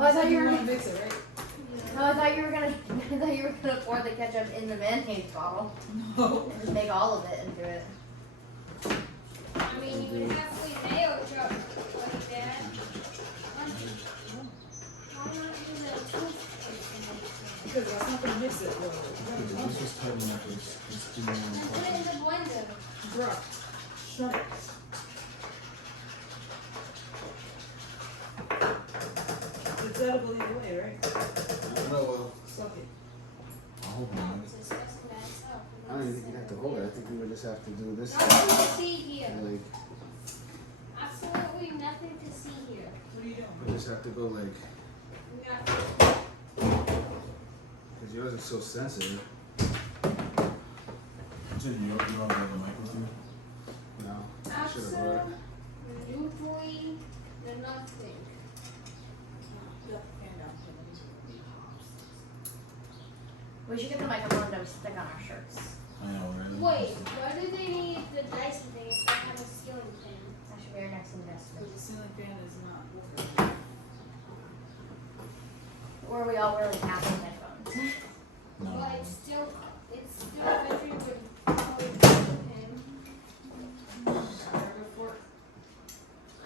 Oh, I thought you were gonna gonna mix it, right? No, I thought you were gonna. I thought you were gonna pour the ketchup in the mayonnaise bottle. No. And just make all of it into it. I mean, you would have to mayo chop like that. Why not use a toothpick? Because that's not gonna mix it, though. This was tight enough. It's too And put it in much. the blender. Bruh, shut it. It's edible either way, right? Well, Suck it. I hope not. It's disgusting by itself. I don't even think you have to hold it. I think we would just have to do this. Nothing to see here. Like, Absolutely nothing to see here. What are you doing? we just have to go like, Nothing. because yours is so sensitive. So you don't have the mic with you? No, I should have brought it. Absolutely nothing. Get the fan down. We should get the microphone to stick on our shirts. I know, right? Wait, why do they need the Dyson thing if they have a ceiling fan? That should be our next investment. Because the ceiling fan is not working. Or we all really have the headphones. No. But it's still better than fan. Go for it.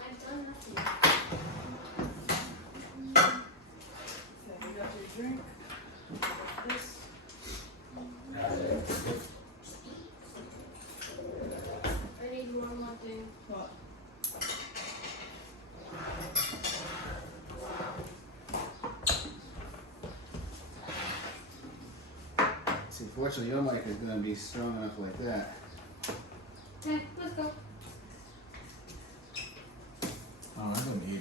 I've done nothing. Okay, you got your drink. This. I need one more thing. What? See, fortunately, your mic is gonna be strong enough like that. Okay, let's go. Oh, I'm doing 80.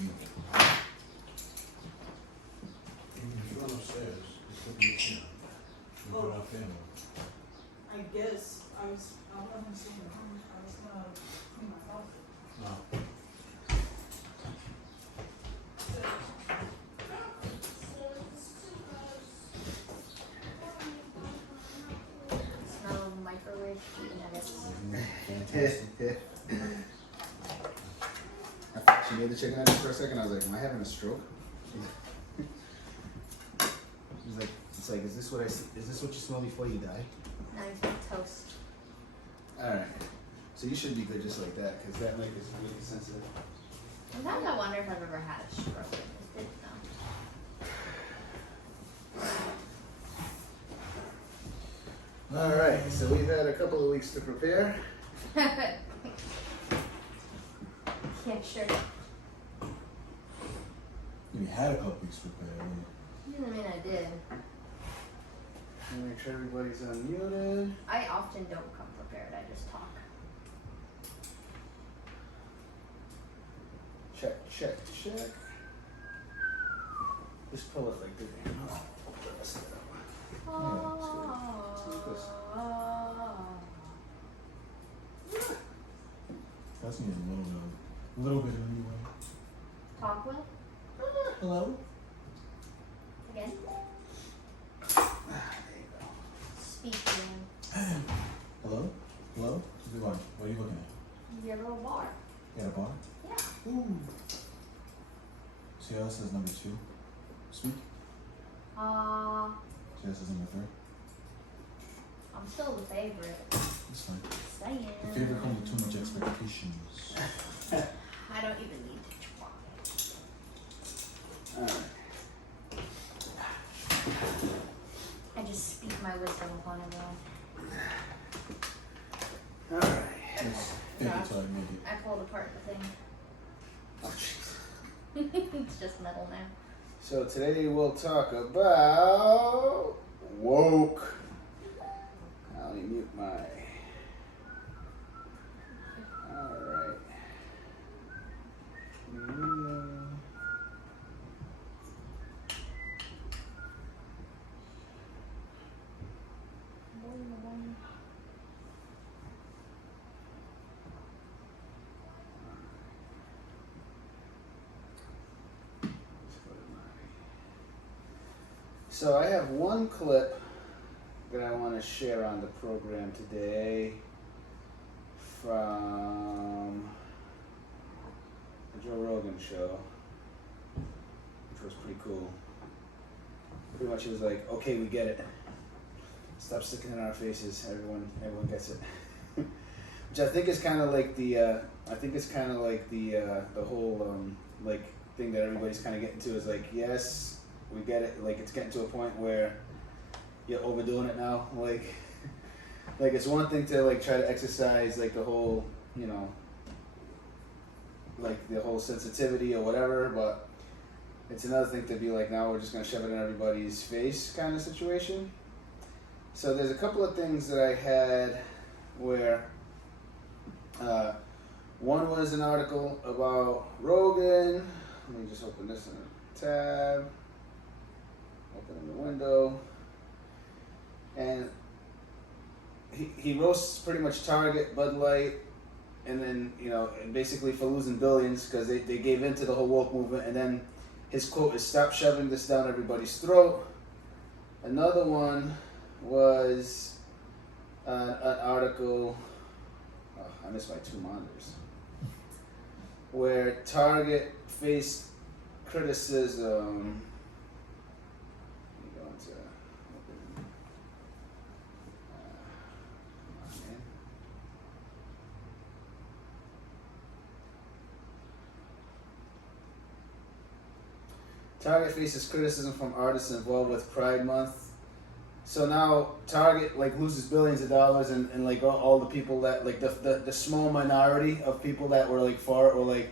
If you run upstairs, you put me in. You put our family. I guess I wasn't seeing it. I was gonna clean my closet. No. Smell microwave chicken nuggets. She made the chicken nuggets for a second. I was like, am I having a stroke? She's like, it's like, is this what you smell before you die? Now you smell toast. All right. So you should be good just like that, because that mic is really sensitive. Sometimes I wonder if I've ever had a stroke. I just didn't know. All right. So we've had a couple of weeks to prepare. Yeah, sure. We had a couple weeks prepared. I mean, I did. Make sure everybody's unmuted. I often don't come prepared. I just talk. Check, check, check. Just pull it like this. Oh, that's it. That's me a little bit anyway. Talk well? Hello? Again? There you go. Speaking. Hello? Hello? Good one. What are you looking at? Your little bar. You got a bar? Yeah. Ooh. See how that says number 2? Sweet? See that says number 3? I'm still the favorite. That's fine. Saying. The favorite comes with too much expectations. I don't even need to try. All right. I just speak my wisdom upon everyone. All right. Just fake it till I make it. I pulled apart the thing. Oh, jeez. It's just metal now. So today we'll talk about woke. I'll mute my. All right. So I have one clip that I want to share on the program today from the Joe Rogan show, which was pretty cool. Pretty much, it was like, okay, we get it. Stop sticking it in our faces. Everyone gets it. Which I think is kind of like the whole like thing that everybody's kind of getting to is like, yes, we get it. Like it's getting to a point where you're overdoing it now. Like it's one thing to like try to exercise like the whole, you know, like the whole sensitivity or whatever, but it's another thing to be like, now we're just gonna shove it in everybody's face kind of situation. So there's a couple of things that I had where one was an article about Rogan. Let me just open this in a tab, open in the window, and he roasts pretty much Target, Bud Light, and then, you know, basically for losing billions because they gave in to the whole woke movement. And then his quote is, "Stop shoving this down everybody's throat." Another one was an article, I missed my two monitors, where Target faced criticism. Let me go into open. Come on, man. Target faces criticism from artists involved with Pride Month. So now Target like loses billions of dollars, and like all the people that like the small minority of people that were like for it were like,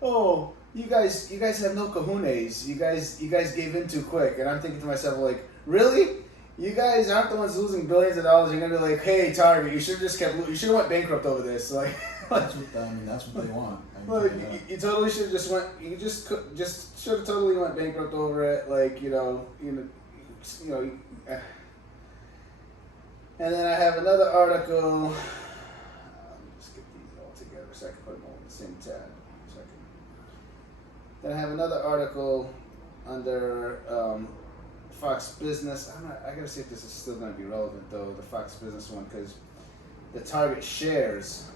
oh, you guys have no cojones. You guys gave in too quick. And I'm thinking to myself like, really? You guys aren't the ones losing billions of dollars. You're gonna be like, hey Target, you should have went bankrupt over this. Like That's what they want. well, you totally should have just went. You just should have totally went bankrupt over it. Like you know. And then I have another article. Let me just get these all together so I can put them all in the same tab. Then I have another article under Fox Business. I gotta see if this is still gonna be relevant though. The Fox Business one, because the Target shares.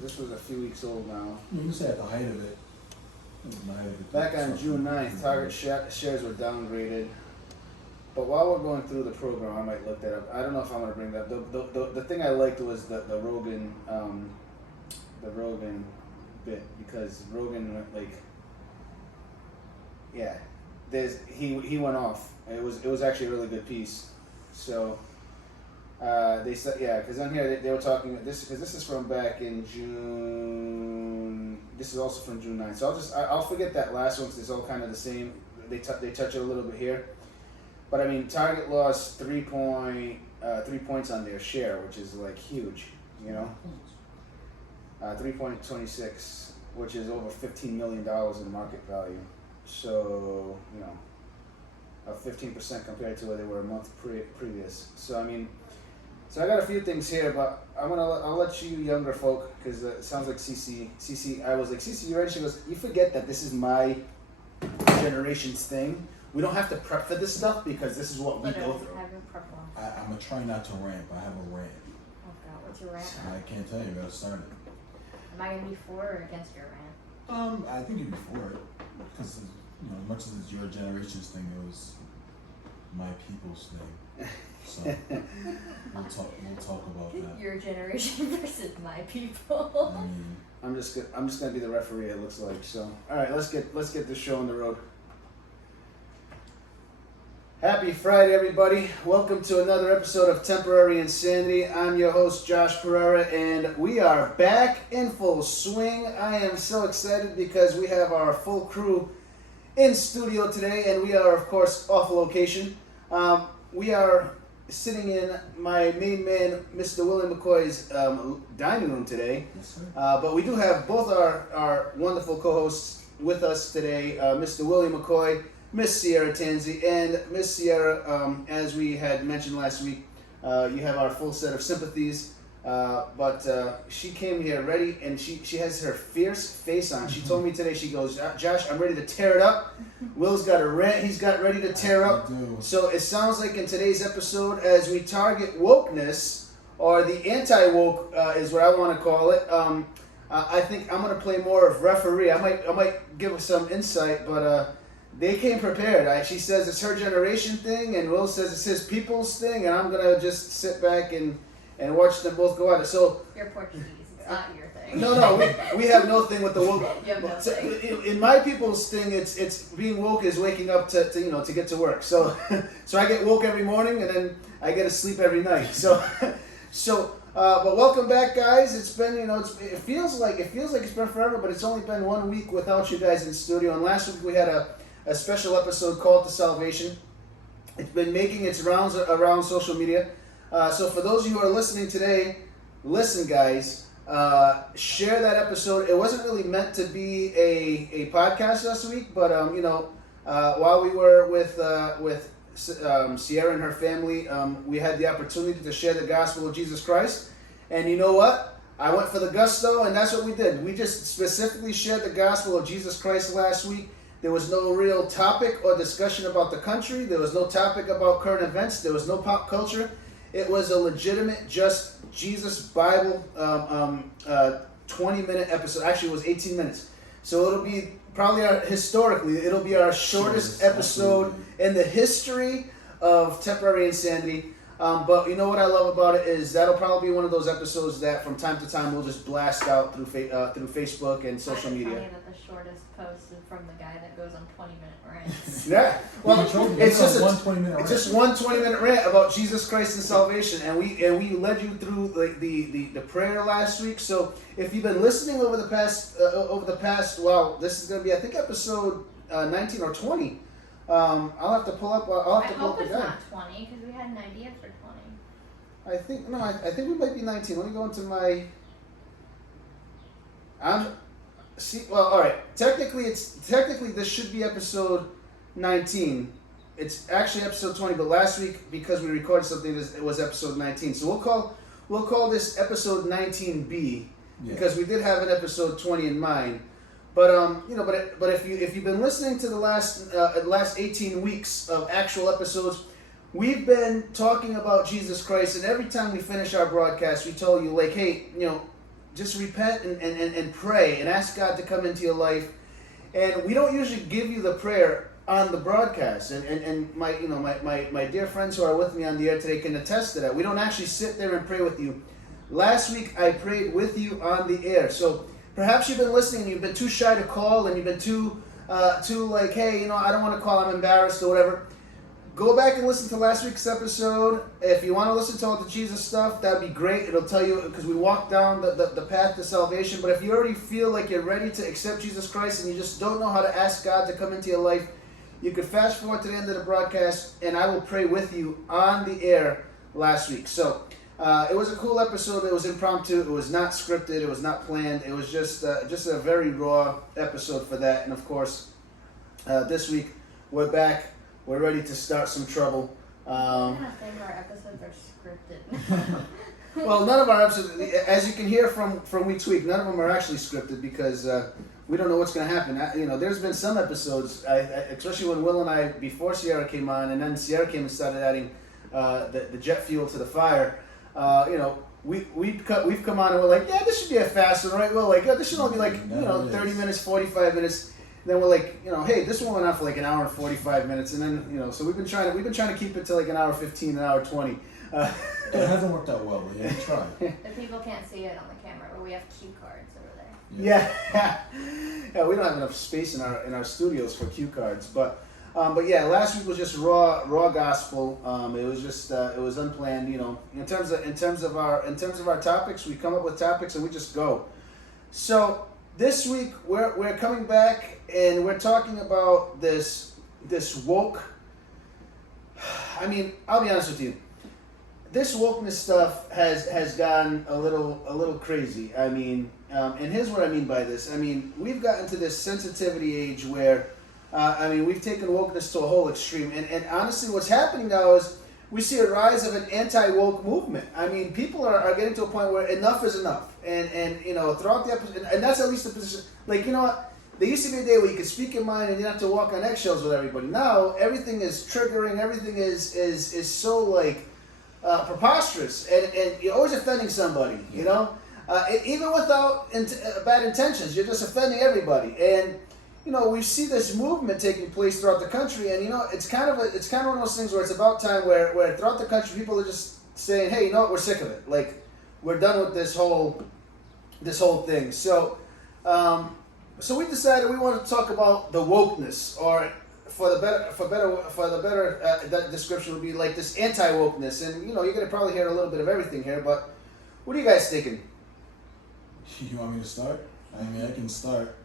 This was a few weeks old now. You can say at the height of it. Back on June 9th, Target shares were downgraded. But while we're going through the program, I might look that up. I don't know if I'm going to bring that up. The thing I liked was the Rogan bit, because Rogan went like, yeah, he went off. It was actually a really good piece. So they said, yeah, because on here they were talking this, because this is from back in June. This is also from June 9th. So I'll forget that last one because it's all kind of the same. They touch it a little bit here, but I mean Target lost 3 points on their share, which is like huge, you know. 3.26, which is over $15 million in market value. So you know, 15% compared to where they were a month previous. So I mean. So I got a few things here, but I'll let you younger folk, because it sounds like Cece. I was like, Cece, you ready? She goes, you forget that this is my generation's thing. We don't have to prep for this stuff because this is what we go through. I'm gonna try not to rant, but I have a rant. Oh God, what's your rant? I can't tell you, but I'll start it. Am I gonna be for or against your rant? I think you'd be for it, because as much as it's your generation's thing, it was my people's thing. So we'll talk about that. Your generation versus my people. I mean, I'm just gonna be the referee. It looks like so. All right, let's get this show on the road. Happy Friday, everybody! Welcome to another episode of Temporary Insanity. I'm your host Josh Pereira, and we are back in full swing. I am so excited because we have our full crew in studio today, and we are of course off location. We are sitting in my main man, Mr. William McCoy's dining room today. yes, sir. But we do have both our wonderful co-hosts with us today, Mr. William McCoy, Miss Sierra Tanzi, and Miss Sierra, as we had mentioned last week, you have our full set of sympathies. But she came here ready, and she has her fierce face on. She told me today, she goes, Josh, I'm ready to tear it up. Will's got a rant he's got ready to tear up. So it sounds like in today's episode, as we target wokeness, or the anti-woke is what I want to call it, I think I'm gonna play more of referee. I might give some insight, but they came prepared. She says it's her generation thing, and Will says it's his people's thing, and I'm gonna just sit back and watch them both go at it. So You're Portuguese. It's not your thing. no, we have no thing with the woke. You have no thing. In my people's thing, it's being woke is waking up to get to work. So so I get woke every morning, and then I get to sleep every night. But welcome back, guys. It's been, it feels like it's been forever, but it's only been 1 week without you guys in the studio. And last week we had a special episode called to Salvation. It's been making its rounds around social media. So for those of you who are listening today, listen, guys. Share that episode. It wasn't really meant to be a podcast last week, but while we were with Sierra and her family, we had the opportunity to share the gospel of Jesus Christ. And you know what? I went for the gusto, and that's what we did. We just specifically shared the gospel of Jesus Christ last week. There was no real topic or discussion about the country. There was no topic about current events. There was no pop culture. It was a legitimate, just Jesus Bible 20-minute episode. Actually, it was 18 minutes. So it'll be probably it'll be our shortest episode in the history of Temporary Insanity. But you know what I love about it is that'll probably be one of those episodes that from time to time we'll just blast out through Facebook and social media. Funny that the shortest post is from the guy that goes on 20-minute rants. Yeah, well, it's just one 20-minute rant. Just one 20-minute rant about Jesus Christ and salvation, and we led you through the prayer last week. So if you've been listening over the past, well, this is going to be I think episode 19 or 20. I'll have to pull up. I hope it's not 20 because we had an idea for 20. I think we might be 19. Let me go into my. All right. Technically, this should be episode 19. It's actually episode 20, but last week because we recorded something, it was episode 19. So we'll call this episode 19B because we did have an episode 20 in mind. But but if you've been listening to the last 18 weeks of actual episodes, we've been talking about Jesus Christ, and every time we finish our broadcast, we tell you hey, just repent and pray and ask God to come into your life. And we don't usually give you the prayer on the broadcast, and my dear friends who are with me on the air today can attest to that. We don't actually sit there and pray with you. Last week I prayed with you on the air, so. Perhaps you've been listening and you've been too shy to call and you've been too hey, I don't want to call, I'm embarrassed or whatever. Go back and listen to last week's episode. If you want to listen to all the Jesus stuff, that'd be great. It'll tell you, because we walked down the path to salvation. But if you already feel like you're ready to accept Jesus Christ and you just don't know how to ask God to come into your life, you could fast forward to the end of the broadcast and I will pray with you on the air last week. So, it was a cool episode. It was impromptu. It was not scripted. It was not planned. It was just a very raw episode for that. And of course, this week we're back. We're ready to start some trouble. I think our episodes are scripted. Well, none of our episodes, as you can hear from week to week, none of them are actually scripted because we don't know what's going to happen. There's been some episodes, especially when Will and I, before Sierra came on, and then Sierra came and started adding the jet fuel to the fire. We've come on and we're like, yeah, this should be a fast one, right? Well, this should only be 30 minutes, 45 minutes. Then we're like, hey, this one went on for an hour and 45 minutes, and then so we've been trying to keep it to an hour 15, an hour 20. It hasn't worked out well, but yeah, we tried. The people can't see it on the camera, but we have cue cards over there. Yeah, we don't have enough space in our studios for cue cards, but yeah, last week was just raw gospel. It was just it was unplanned. In terms of our topics, we come up with topics and we just go. So this week we're coming back and we're talking about this woke. I mean, I'll be honest with you. This wokeness stuff has gotten a little crazy. I mean, and here's what I mean by this. I mean, we've gotten to this sensitivity age where. We've taken wokeness to a whole extreme. And honestly, what's happening now is we see a rise of an anti-woke movement. I mean, people are getting to a point where enough is enough. And throughout the episode, and that's at least the position. There used to be a day where you could speak your mind and you didn't have to walk on eggshells with everybody. Now, everything is triggering. Everything is so, preposterous. And you're always offending somebody, Even without bad intentions, you're just offending everybody. And we see this movement taking place throughout the country, and it's kind of one of those things where it's about time where throughout the country people are just saying, hey, you know what, we're sick of it. Like, we're done with this whole thing. So we decided we wanted to talk about the wokeness, or for the better that description would be like this anti-wokeness. And you're gonna probably hear a little bit of everything here, but what are you guys thinking? You want me to start? I mean, I can start.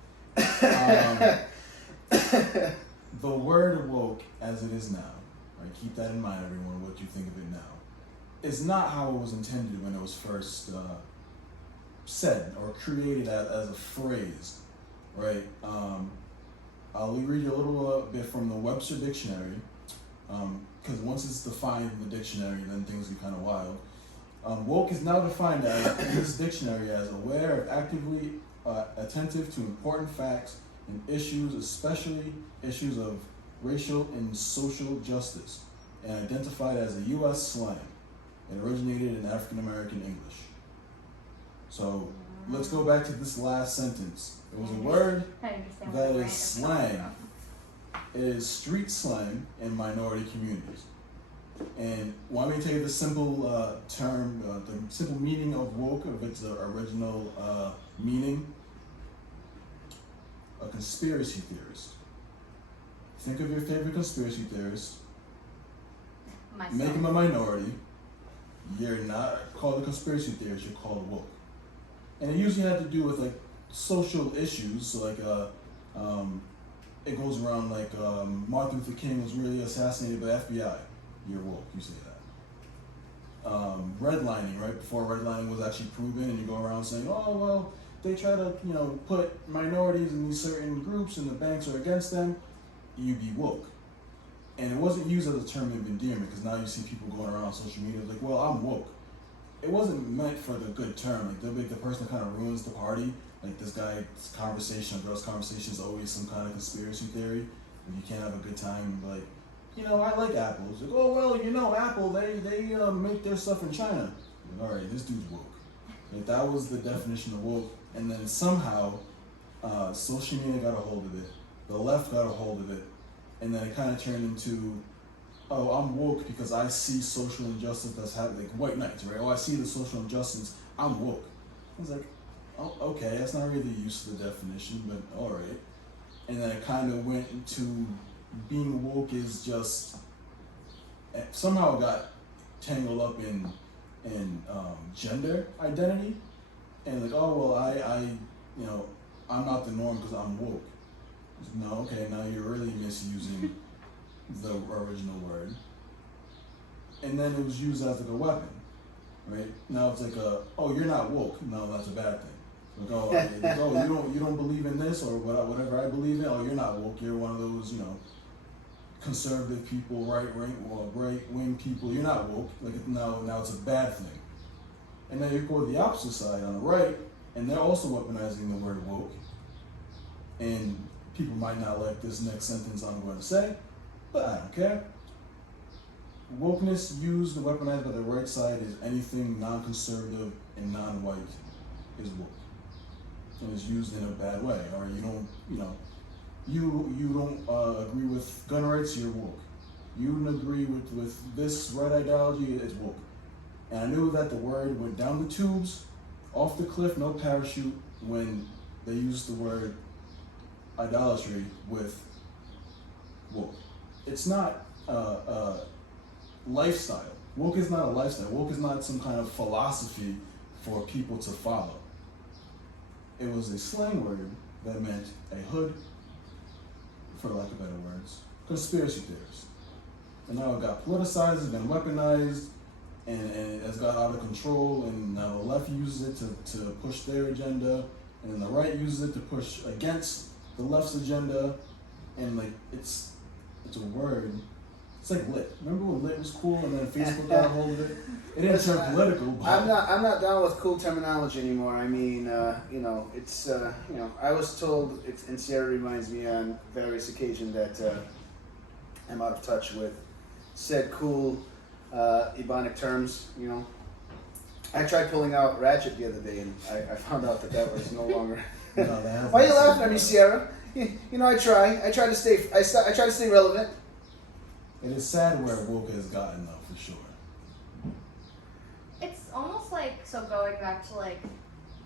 The word woke, as it is now, right? Keep that in mind, everyone. What you think of it now is not how it was intended when it was first said or created as a phrase, right? I'll read you a little bit from the Webster Dictionary, because once it's defined in the dictionary, then things get kind of wild. Woke is now defined in this dictionary as aware of, actively attentive to important facts and issues, especially issues of racial and social justice, and identified as a U.S. slang. It originated in African American English. So let's go back to this last sentence. It was a word that is slang. It is street slang in minority communities. And want me to tell you the simple term, the simple meaning of woke, of its original meaning? A conspiracy theorist. Think of your favorite conspiracy theorist. Myself. Make him a minority. You're not called a conspiracy theorist, you're called woke. And it usually had to do with like social issues. So like it goes around like Martin Luther King was really assassinated by FBI. You're woke, you say that. Redlining, right? Before redlining was actually proven, and you go around saying, oh, well, they try to, put minorities in these certain groups and the banks are against them, you be woke. And it wasn't used as a term of endearment, because now you see people going around on social media like, well, I'm woke. It wasn't meant for the good term. Like, they'll make the person that kind of ruins the party. Like, this guy's conversation, girl's conversation is always some kind of conspiracy theory. If you can't have a good time, like, I like Apple. It's like, oh, well, Apple, they make their stuff in China. Like, all right, this dude's woke. Like, that was the definition of woke. And then somehow, social media got a hold of it. The left got a hold of it. And then it kind of turned into, oh, I'm woke because I see social injustice that's happening. Like white knights, right? Oh, I see the social injustice. I'm woke. I was like, oh, okay, that's not really used to the definition, but all right. And then it kind of went into being woke is just, somehow it got tangled up in gender identity. And like, oh, well, I'm not the norm because I'm woke. No, okay, now you're really misusing the original word. And then it was used as like a weapon, right? Now it's like oh, you're not woke. No, that's a bad thing. Like, oh, you don't believe in this or whatever I believe in. Oh, you're not woke. You're one of those, conservative people, right wing people. You're not woke. Like now it's a bad thing. And then you go to the opposite side on the right, and they're also weaponizing the word woke. And people might not like this next sentence I'm going to say, but I don't care. Wokeness used and weaponized by the right side is anything non-conservative and non-white is woke. And it's used in a bad way. Or you don't agree with gun rights, you're woke. You don't agree with this right ideology, it's woke. And I knew that the word went down the tubes, off the cliff, no parachute, when they used the word idolatry with woke. It's not a lifestyle. Woke is not a lifestyle. Woke is not some kind of philosophy for people to follow. It was a slang word that meant a hood, for lack of better words, conspiracy theorist. And now it got politicized, it's been weaponized, and it has got out of control, and now the left uses it to push their agenda, and then the right uses it to push against the left's agenda, and like it's a word. It's like lit. Remember when lit was cool, and then Facebook got a hold of it? It didn't turn political. But I'm not down with cool terminology anymore. I mean, it's I was told, and Sarah reminds me on various occasions that I'm out of touch with said cool Ebonic terms. I tried pulling out Ratchet the other day, and I found out that was no longer. No, that Why are you laughing at me, Sierra? You know, I try to stay. I try to stay relevant. It is sad where woke has gotten though, for sure. It's almost like, so going back to like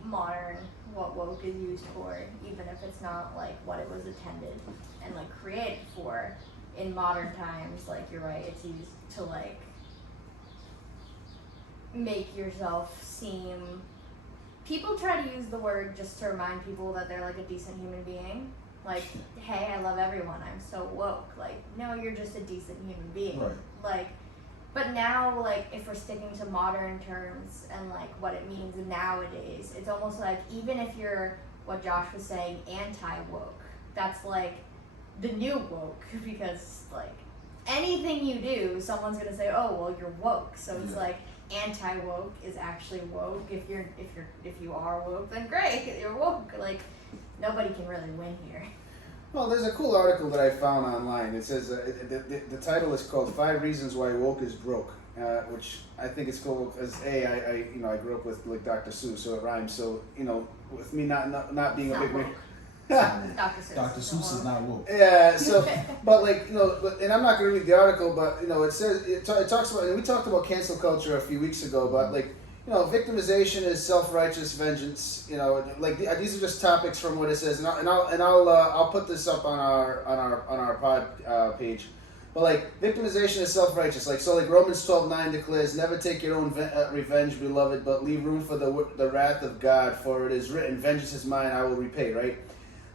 modern, what woke is used for, even if it's not like what it was intended and like created for. In modern times, like you're right, it's used to like make yourself seem. People try to use the word just to remind people that they're like a decent human being. Like, hey, I love everyone, I'm so woke. Like, no, you're just a decent human being. Right. Like, but now, like, if we're sticking to modern terms and like what it means nowadays, it's almost like even if you're, what Josh was saying, anti-woke, that's like the new woke, because like anything you do, someone's gonna say, oh, well, you're woke. So it's like anti-woke is actually woke. If you are woke, then great, you're woke. Like, nobody can really win here. Well, there's a cool article that I found online. It says the title is called 5 Reasons Why Woke is Broke, which I think is cool because I grew up with like Dr. Seuss, so it rhymes. So with me not being It's a big not man. Dr. Seuss. Dr. Seuss is not woke. Yeah, so, but like, and I'm not going to read the article, but, it says, it talks about, and we talked about cancel culture a few weeks ago, but like, victimization is self-righteous vengeance, like these are just topics from what it says, and I'll put this up on our pod page, but like, victimization is self-righteous, like Romans 12:9 declares, never take your own revenge, beloved, but leave room for the wrath of God, for it is written, vengeance is mine, I will repay, right?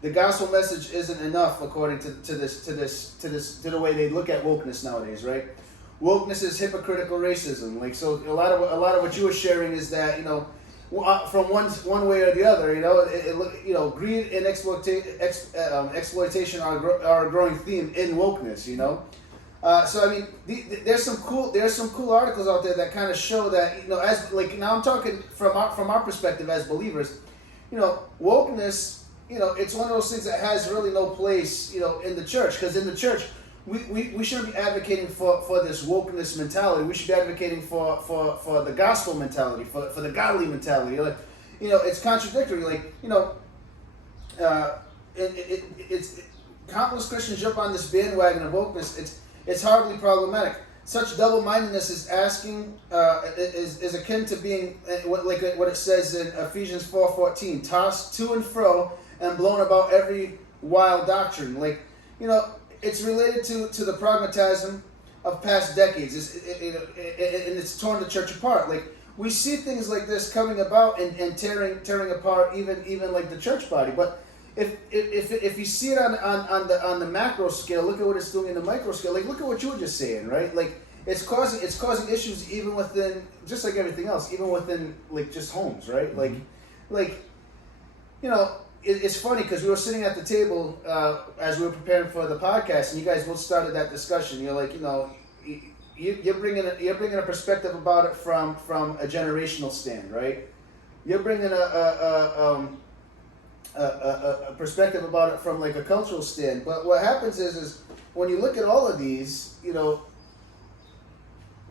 The gospel message isn't enough according to the way they look at wokeness nowadays, right? Wokeness is hypocritical racism. Like, so a lot of what you were sharing is that from one way or the other, greed and exploitation are a growing theme in wokeness, So I mean, there's some cool articles out there that kind of show that as like now I'm talking from our perspective as believers, wokeness. It's one of those things that has really no place, in the church. Because in the church, we shouldn't be advocating for this wokeness mentality. We should be advocating for the gospel mentality, for the godly mentality. Like, it's contradictory. Like, it's countless Christians jump on this bandwagon of wokeness. It's hardly problematic. Such double-mindedness is is akin to being what it says in Ephesians 4:14, tossed to and fro and blown about every wild doctrine. Like, it's related to the pragmatism of past decades. And it's torn the church apart. Like, we see things like this coming about and tearing apart even like the church body. But if you see it on the macro scale, look at what it's doing in the micro scale. Like, look at what you were just saying, right? Like, it's causing issues even within, just like everything else, even within like just homes, right? Like it's funny because we were sitting at the table as we were preparing for the podcast, and you guys both started that discussion. You're like, you're bringing a perspective about it from a generational stand, right? You're bringing a perspective about it from like a cultural stand. But what happens is when you look at all of these,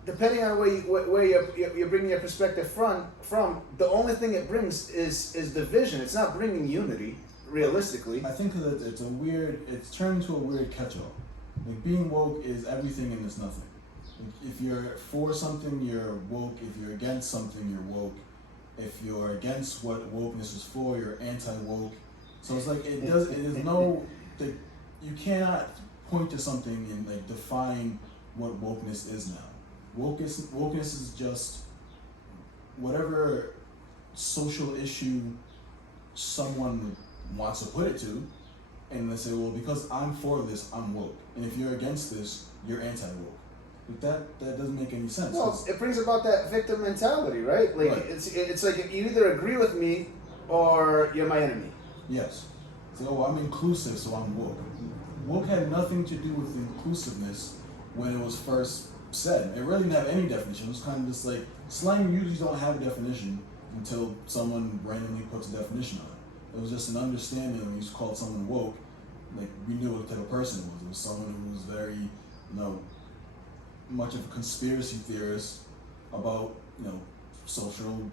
depending on where you're bringing your perspective from, the only thing it brings is division. It's not bringing unity, realistically. I think that it's turned into a weird catch-all. Like, being woke is everything and it's nothing. If you're for something, you're woke. If you're against something, you're woke. If you're against what wokeness is for, you're anti-woke. So it's like, you cannot point to something and like define what wokeness is now. Wokeness is just whatever social issue someone wants to put it to, and they say, well, because I'm for this, I'm woke, and if you're against this, you're anti-woke. But that doesn't make any sense. Well, it brings about that victim mentality, right? Like, right. It's like you either agree with me or you're my enemy. Yes. So I'm inclusive, so I'm woke. Woke had nothing to do with inclusiveness when it was first said. It really didn't have any definition. It was kind of just like, slang usually don't have a definition until someone randomly puts a definition on it. It was just an understanding when you called someone woke, like, we knew what type of person it was. It was someone who was very, much of a conspiracy theorist about, social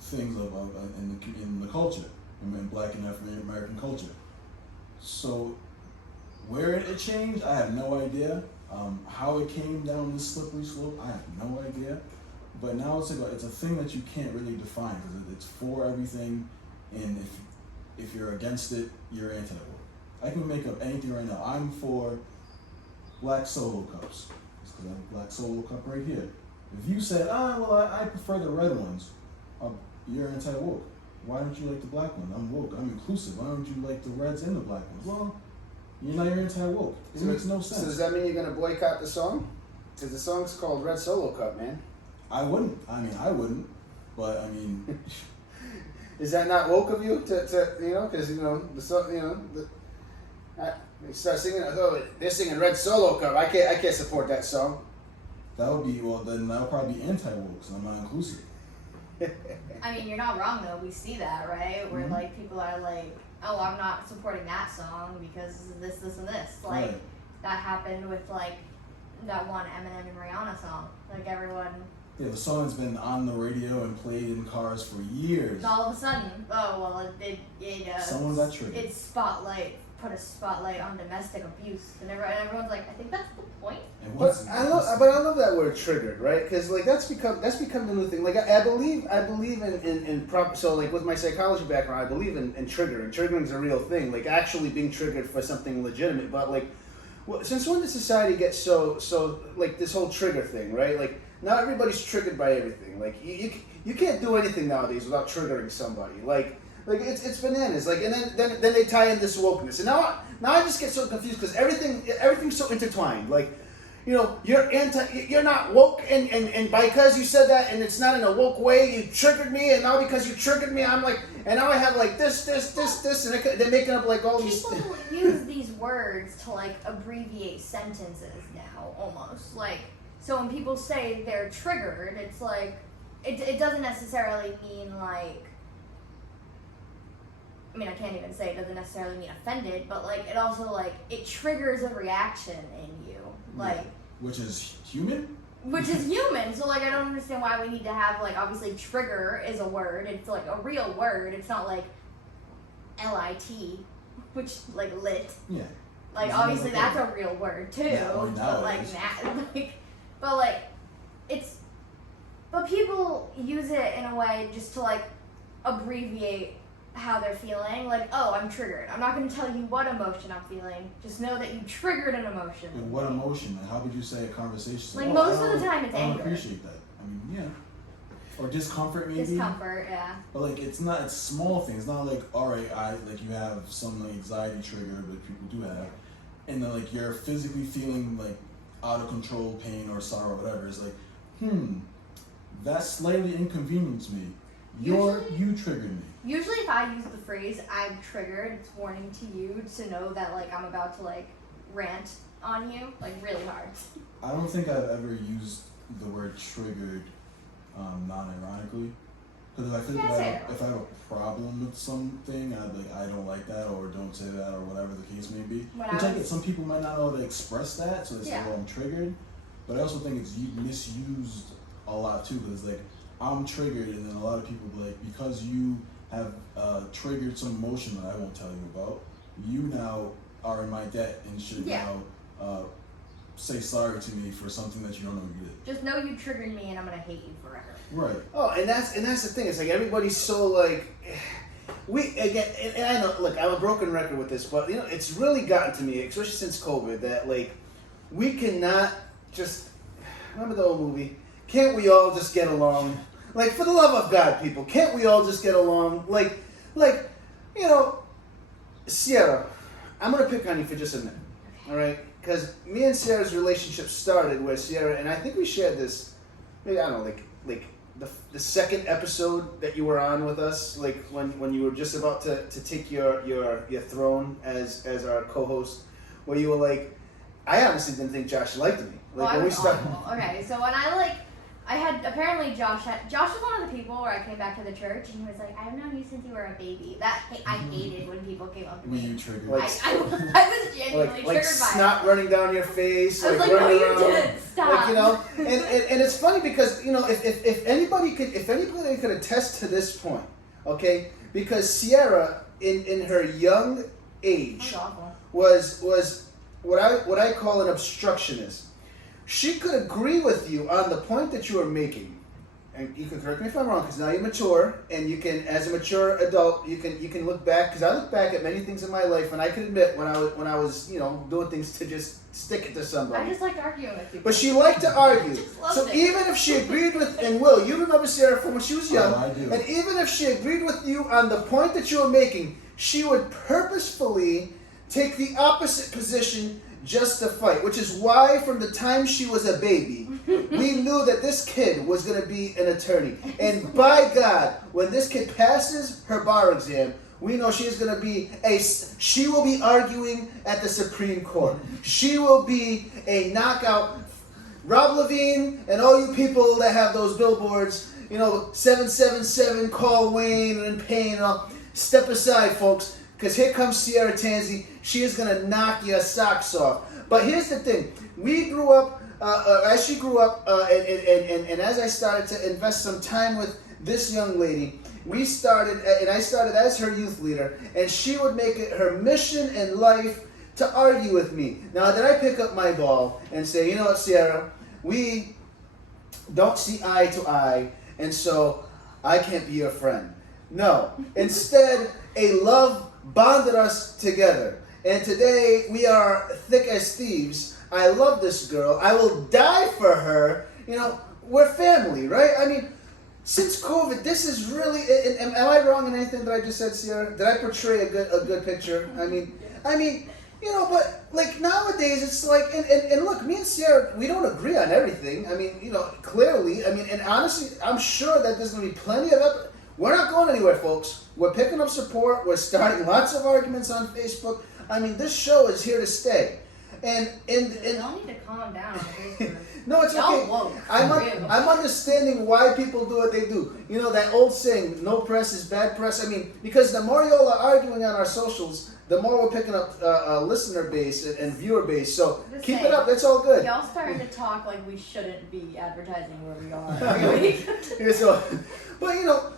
things of in the culture, in Black and African American culture. So where it changed, I have no idea. How it came down this slippery slope, I have no idea. But now it's a thing that you can't really define because it's for everything, and if you're against it, you're anti-woke. I can make up anything right now. I'm for black Solo cups. It's because I have a black Solo cup right here. If you said, I prefer the red ones, you're anti-woke. Why don't you like the black one? I'm woke. I'm inclusive. Why don't you like the reds and the black ones? Well, you're anti-woke. It makes no sense. So does that mean you're gonna boycott the song? Because the song's called Red Solo Cup, man. I wouldn't. I wouldn't. But I mean, is that not woke of you to because the song, they start singing. Oh, they're singing Red Solo Cup. I can't support that song. that would be then that would probably be anti-woke because I'm not inclusive. I mean, you're not wrong though. We see that, right? Where like people are like, "Oh, I'm not supporting that song because of this, this, and this." Like Right. that happened with like that one Eminem and Rihanna song. Like everyone, Yeah, the song's been on the radio and played in cars for years. all of a sudden, oh well, it Someone got triggered. it put a spotlight on domestic abuse, and everyone's like, I think that's the point. And But what's- I love that word triggered, right? Because like that's become the new thing. Like I believe in proper. So like with my psychology background, I believe in triggering. Triggering is a real thing. Like actually being triggered for something legitimate. But like, since when did society get so like this whole trigger thing, right? Like now everybody's triggered by everything. Like you can't do anything nowadays without triggering somebody. Like it's bananas. Like and then they tie in this wokeness. And now I just get so confused because everything's so intertwined. Like, you're not woke and because you said that and it's not in a woke way, you triggered me, and now because you triggered me, I'm like, and now I have like this, and they're making up like all these. People use these words to like abbreviate sentences now, almost like. So when people say they're triggered, it's like it doesn't necessarily mean like. I mean, I can't even say it doesn't necessarily mean offended, but like it also like it triggers a reaction in you, like which is human. which is human. So like I don't understand why we need to have like obviously trigger is a word. It's like a real word. It's not like LIT, which like lit. Yeah. Like Isn't obviously that that's a real word too. Yeah, I mean, but like nowadays. that, but people use it in a way just to like abbreviate how they're feeling. Like, oh, I'm triggered. I'm not going to tell you what emotion I'm feeling. Just know that you triggered an emotion. And what emotion? Like, how would you say a conversation? Like, "Oh, most I of the don't- time it's I don't anger." appreciate that. I mean, yeah. Or discomfort maybe. Discomfort, yeah. But like it's small things. It's not like, all right, you have some like anxiety trigger, but people do have, and then like you're physically feeling like out of control pain or sorrow or whatever. It's like, that slightly inconvenienced me. You triggered me. Usually if I use the phrase I'm triggered, it's warning to you to know that like I'm about to like rant on you like really hard. I don't think I've ever used the word triggered non-ironically. Because if I think if I have a problem with something, I'd be like, I don't like that, or don't say that, or whatever the case may be. When Which I I get was- some people might not know how to express that, so they say, Yeah. well, I'm triggered. But I also think it's misused a lot too, because it's like, I'm triggered, and then a lot of people be like, because you have triggered some emotion that I won't tell you about, you now are in my debt and should now say sorry to me for something that you don't know you did. Just know you triggered me and I'm gonna hate you forever. Right. Oh, and that's the thing. It's like everybody's so like, and I know. Look, I'm a broken record with this, but it's really gotten to me, especially since COVID, that like we cannot just remember the old movie. Can't we all just get along? Like, for the love of God, people, can't we all just get along? Like, Sierra, I'm gonna pick on you for just a minute, all right? Because me and Sierra's relationship started where Sierra, and I think we shared this, maybe I don't know, like the second episode that you were on with us, like when you were just about to take your throne as our co-host, where you were like, I honestly didn't think Josh liked me. Like Well, I when we was started. awful. Okay, so when I like apparently Josh was one of the people where I came back to the church and he was like, I've known you since you were a baby. I hated when people came up to When me. you triggered. Like, I was genuinely like triggered by snot it. running down your face, I was like like, no, running you around. didn't. Stop. Like, you know, and it's funny because, you know, if anybody could attest to this point, okay, because Sierra in her young age That's awful. was what I call an obstructionist. She could agree with you on the point that you are making, and you can correct me if I'm wrong, because now you're mature, and you can, as a mature adult, you can look back. Because I look back at many things in my life, and I can admit when I was you know doing things to just stick it to somebody. I just liked arguing with people. But she liked to argue. Just loved So it. even if she agreed with, and Will, you remember Sarah from when she was young, Oh, I do. and even if she agreed with you on the point that you were making, she would purposefully take the opposite position just to fight. Which is why from the time she was a baby, we knew that this kid was going to be an attorney. And by God, when this kid passes her bar exam, we know she's going to be she will be arguing at the Supreme Court. She will be a knockout. Rob Levine and all you people that have those billboards, you know, 777, call Wayne and Payne and all, step aside, folks, because here comes Sierra Tanzi. She is going to knock your socks off. But here's the thing. We grew up, as she grew up, and as I started to invest some time with this young lady, I started as her youth leader, and she would make it her mission in life to argue with me. Now, did I pick up my ball and say, you know what, Sierra, we don't see eye to eye, and so I can't be your friend. No. Instead, a love bonded us together. And today, we are thick as thieves. I love this girl. I will die for her. You know, we're family, right? I mean, since COVID, this is really. Am I wrong in anything that I just said, Sierra? Did I portray a good picture? I mean, you know, but like nowadays, it's like, and look, me and Sierra, we don't agree on everything. I mean, you know, clearly. I mean, and honestly, I'm sure that there's gonna be plenty of. We're not going anywhere, folks. We're picking up support. We're starting lots of arguments on Facebook. I mean, this show is here to stay. And Y'all need to calm down. no, it's Y'all okay. woke. I'm understanding why people do what they do. You know, that old saying, no press is bad press. I mean, because the more y'all are arguing on our socials, the more we're picking up a listener base and viewer base. So Just keep saying, it up. That's all good. Y'all starting to talk like we shouldn't be advertising where we are every week. Yeah, so, but you know,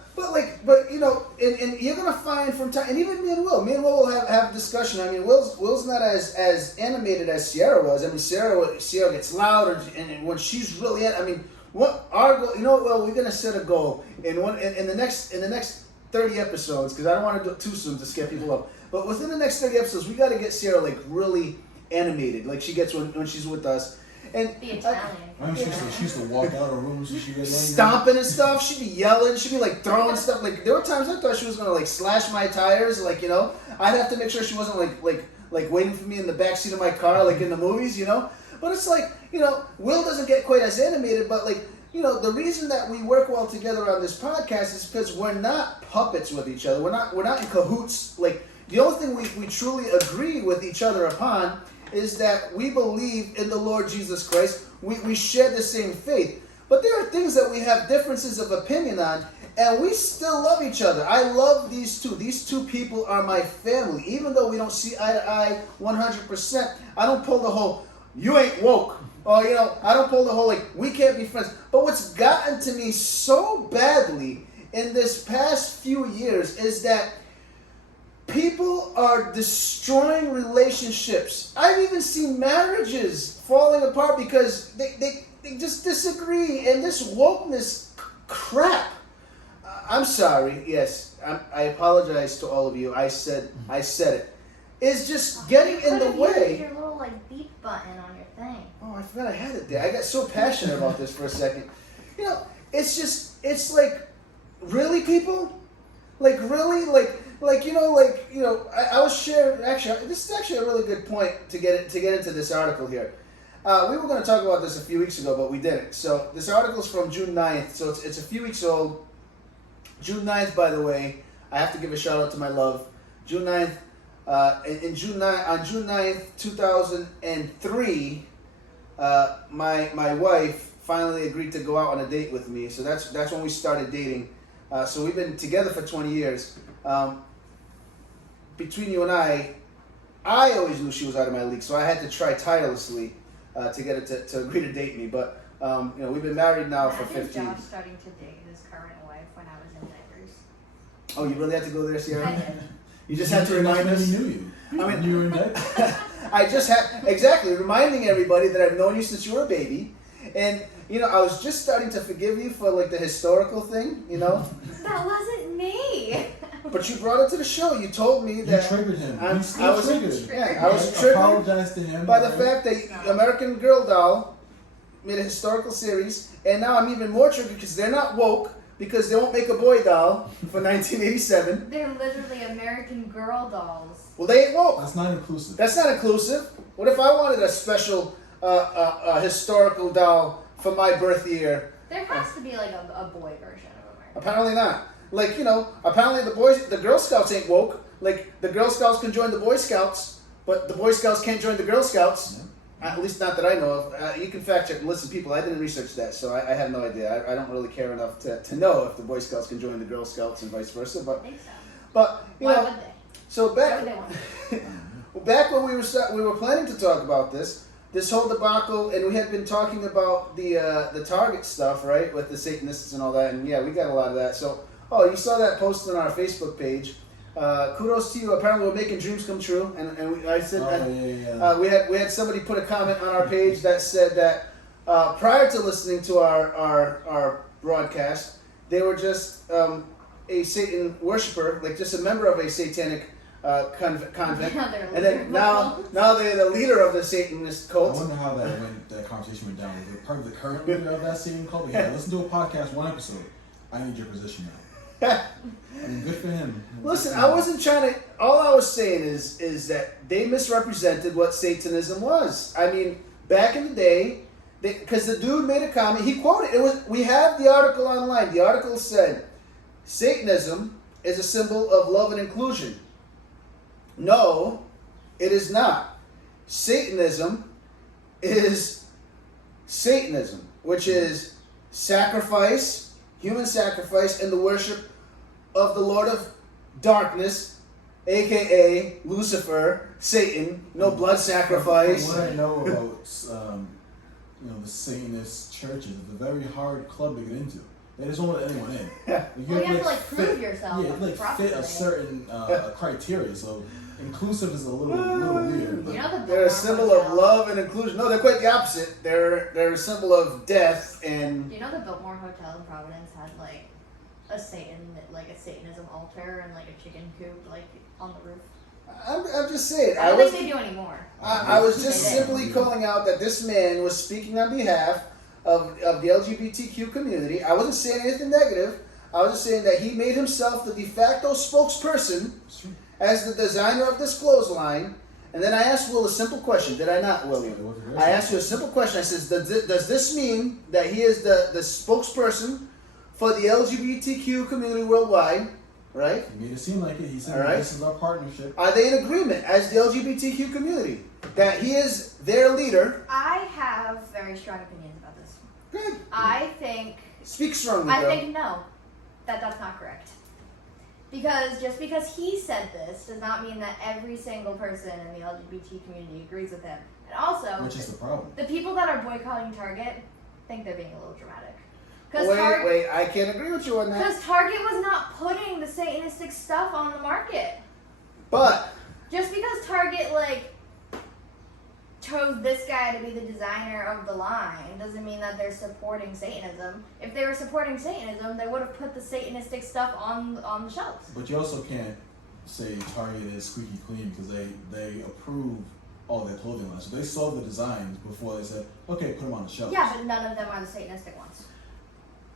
and you're gonna find from time, and even me and Will will have discussion. I mean, Will's not as animated as Sierra was. I mean, Sierra gets loud, and when she's really, I mean, what our goal? You know, well, we're gonna set a goal in the next 30 episodes, because I don't want to do it too soon to scare people up. But within the next 30 episodes, we got to get Sierra like really animated, like she gets when she's with us. And The Italian. I'm sure she used to walk out of rooms and she get angry. stomping and stuff. She'd be yelling. She'd be like throwing stuff. Like there were times I thought she was gonna like slash my tires. Like, you know, I'd have to make sure she wasn't like waiting for me in the back seat of my car, like in the movies, you know. But it's like, you know, Will doesn't get quite as animated, but like, you know, the reason that we work well together on this podcast is because we're not puppets with each other. We're not in cahoots. Like the only thing we truly agree with each other upon is that we believe in the Lord Jesus Christ. We share the same faith. But there are things that we have differences of opinion on, and we still love each other. I love these two. These two people are my family. Even though we don't see eye to eye 100%, I don't pull the whole, you ain't woke. Or, you know, I don't pull the whole, like, we can't be friends. But what's gotten to me so badly in this past few years is that people are destroying relationships. I've even seen marriages falling apart because they just disagree, and this wokeness crap. I'm sorry. Yes, I apologize to all of you. I said it. It's just getting in the way. Your little like beep button on your thing. Oh, I forgot I had it there. I got so passionate about this for a second. You know, it's like, really, people? Like, really? Like you know, I was sharing, actually, this is actually a really good point to get into this article here. We were going to talk about this a few weeks ago, but we didn't. So this article is from June 9th, so it's a few weeks old. June 9th, by the way, I have to give a shout out to my love. June 9th, on June 9th, 2003, my wife finally agreed to go out on a date with me. So that's when we started dating. So we've been together for 20 years. Between you and I always knew she was out of my league, so I had to try tirelessly to get her to agree to date me. But we've been married now for 15. Josh starting to date his current wife when I was in diapers. Oh, you really had to go there, Sierra? I did. You just had to remind us. Knew you. I mean, You were in diapers. I just had exactly reminding everybody that I've known you since you were a baby, and I was just starting to forgive you for like the historical thing, That wasn't me. But you brought it to the show. You told me You that triggered him. I You was still triggered. yeah, I was Right? triggered Apologize to him. by the right? fact that American Girl Doll made a historical series, and now I'm even more triggered because they're not woke because they won't make a boy doll for 1987. They're literally American Girl dolls. Well, they ain't woke. That's not inclusive. That's not inclusive. What if I wanted a special historical doll for my birth year? There has to be like a boy version of American. Apparently not. Like, apparently the Girl Scouts ain't woke. Like, the Girl Scouts can join the Boy Scouts, but the Boy Scouts can't join the Girl Scouts. Yeah. At least not that I know of. You can fact check. Listen, people, I didn't research that, so I have no idea. I don't really care enough to know if the Boy Scouts can join the Girl Scouts and vice versa. I But, think so. but Why would they? so Why would they want to? back when we were planning to talk about this whole debacle, and we had been talking about the Target stuff, right, with the Satanists and all that, and yeah, we got a lot of that. So, you saw that post on our Facebook page. Kudos to you. Apparently, we're making dreams come true, and I said we had somebody put a comment on our page that said that prior to listening to our broadcast, they were just a Satan worshiper, like just a member of a satanic convent, Now they're and then leader. now they're the leader of the Satanist I cult. wonder how that conversation went down. Was it part of the current leader of that same cult? Yeah, listen to a podcast, one episode. I need your position now. I mean, good for him. Listen, I wasn't trying to. All I was saying is that they misrepresented what Satanism was. I mean, back in the day, because the dude made a comment, he quoted it. We have the article online. The article said, "Satanism is a symbol of love and inclusion." No, it is not. Satanism is Satanism, which is sacrifice, human sacrifice, and the worship of the Lord of Darkness, aka Lucifer, Satan. No blood sacrifice. From what I know about the Satanist churches, it's a very hard club to get into. They just don't let anyone in. Yeah. Well, you have to prove yourself. Yeah, fit a properly. certain criteria. So inclusive is a little weird. But You know the They're a Biltmore symbol of Hotel? love and inclusion. No, they're quite the opposite. They're a symbol of death and. You know the Biltmore Hotel in Providence had like a Satanism altar and like a chicken coop on the roof. I'm just saying. I don't think they do anymore. I was just They did. simply calling out that this man was speaking on behalf of the LGBTQ community. I wasn't saying anything negative. I was just saying that he made himself the de facto spokesperson as the designer of this clothesline. And then I asked Will a simple question. Did I not, William? I asked you a simple question. I says, does this mean that he is the spokesperson for the LGBTQ community worldwide? Right? He made it seem like it. He said, All right. "This is our partnership." Are they in agreement as the LGBTQ community that he is their leader? I have very strong opinions about this. Good. I think Speak strongly, I girl. think no, that's not correct. Because just because he said this does not mean that every single person in the LGBT community agrees with him. And also, Which is the problem. the people that are boycotting Target think they're being a little dramatic. Wait, I can't agree with you on that. Because Target was not putting the Satanistic stuff on the market. But Just because Target chose this guy to be the designer of the line doesn't mean that they're supporting Satanism. If they were supporting Satanism, they would have put the Satanistic stuff on the shelves. But you also can't say Target is squeaky clean because they approve all their clothing lines. So they saw the designs before they said, "Okay, put them on the shelves." Yeah, but none of them are the Satanistic ones.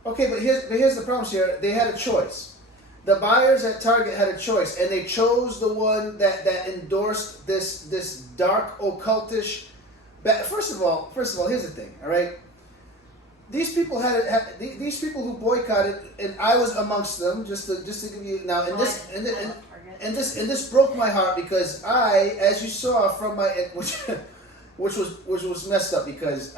okay, but here's the problem here. They had a choice. The buyers at Target had a choice, and they chose the one that endorsed this dark occultish. First of all, here's the thing. All right, these people these people who boycotted, and I was amongst them. Just to give you now, and this I love Target. and this broke my heart because I, as you saw from my which was messed up because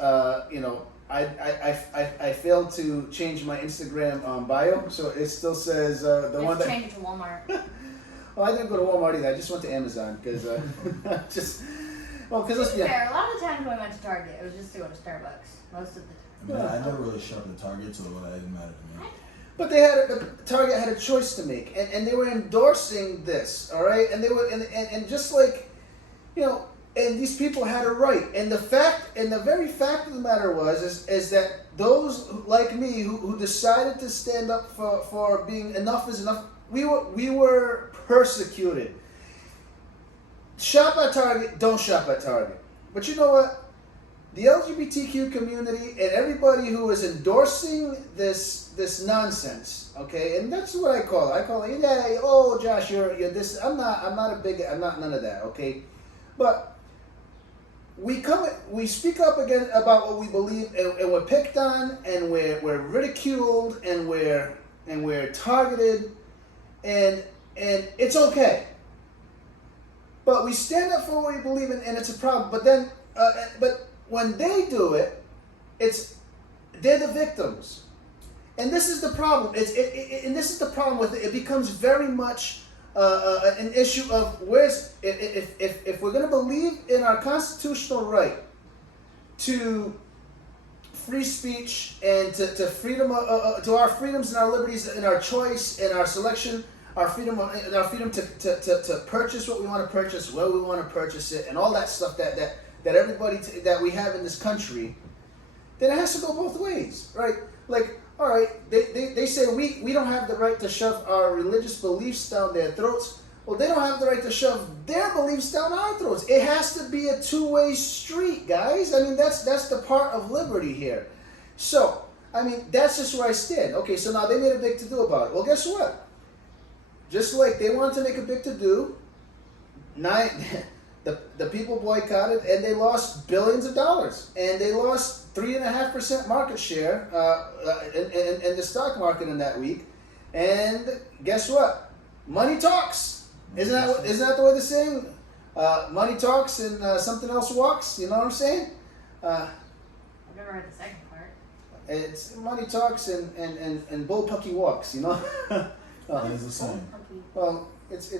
I failed to change my Instagram bio, so it still says the You one have to that. change it to Walmart. Well, I didn't go to Walmart either. I just went to Amazon because just because let's To be be fair, a lot of the times when I went to Target, it was just to go to Starbucks. Most of the time. I mean, I never really shopped at Target, so it didn't matter to me. But Target had a choice to make, and they were endorsing this, all right, and they were and just like, you know, and these people had a right, and the very fact of the matter is that those like me who decided to stand up for being enough is enough, we were persecuted. Shop at Target, don't shop at Target. But you know what? The LGBTQ community and everybody who is endorsing this nonsense, okay, and that's what I call it. I call it, yeah, oh Josh, you're this. I'm not a bigot. I'm not none of that, okay. But we speak up again about what we believe, and we're picked on, and we're ridiculed, and we're targeted, and it's okay. But we stand up for what we believe in, and it's a problem. But then, but when they do it, they're the victims, and this is the problem. And this is the problem with it. It becomes very much an issue of if we're going to believe in our constitutional right to free speech and to freedom to our freedoms and our liberties and our choice and our selection. Our freedom to purchase what we want to purchase, where we want to purchase it, and all that stuff that everybody that we have in this country, then it has to go both ways, right? Like, all right, they say we don't have the right to shove our religious beliefs down their throats. Well, they don't have the right to shove their beliefs down our throats. It has to be a two-way street, guys. I mean, that's the part of liberty here. So, I mean, that's just where I stand. Okay, so now they made a big to-do about it. Well, guess what? Just like they wanted to make a big to-do, the people boycotted, and they lost billions of dollars, and they lost 3.5% market share in the stock market in that week. And guess what? Money talks. Isn't that the way they're saying? Money talks and something else walks. You know what I'm saying? I've never heard the second part. It's money talks and bullpucky walks. You know. That is the same. Well, it's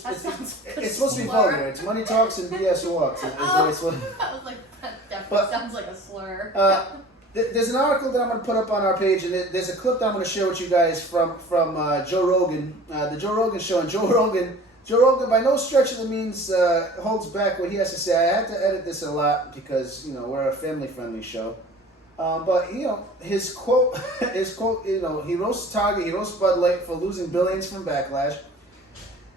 sounds supposed to be vulgar. It's money talks and BS walks. Is the way it's supposed to. I was like, that definitely sounds like a slur. There's an article that I'm going to put up on our page, and there's a clip that I'm going to share with you guys from Joe Rogan, the Joe Rogan show. And Joe Rogan, by no stretch of the means, holds back what he has to say. I had to edit this a lot because we're a family-friendly show. But his quote, he roasts Target, he roasts Bud Light for losing billions from backlash,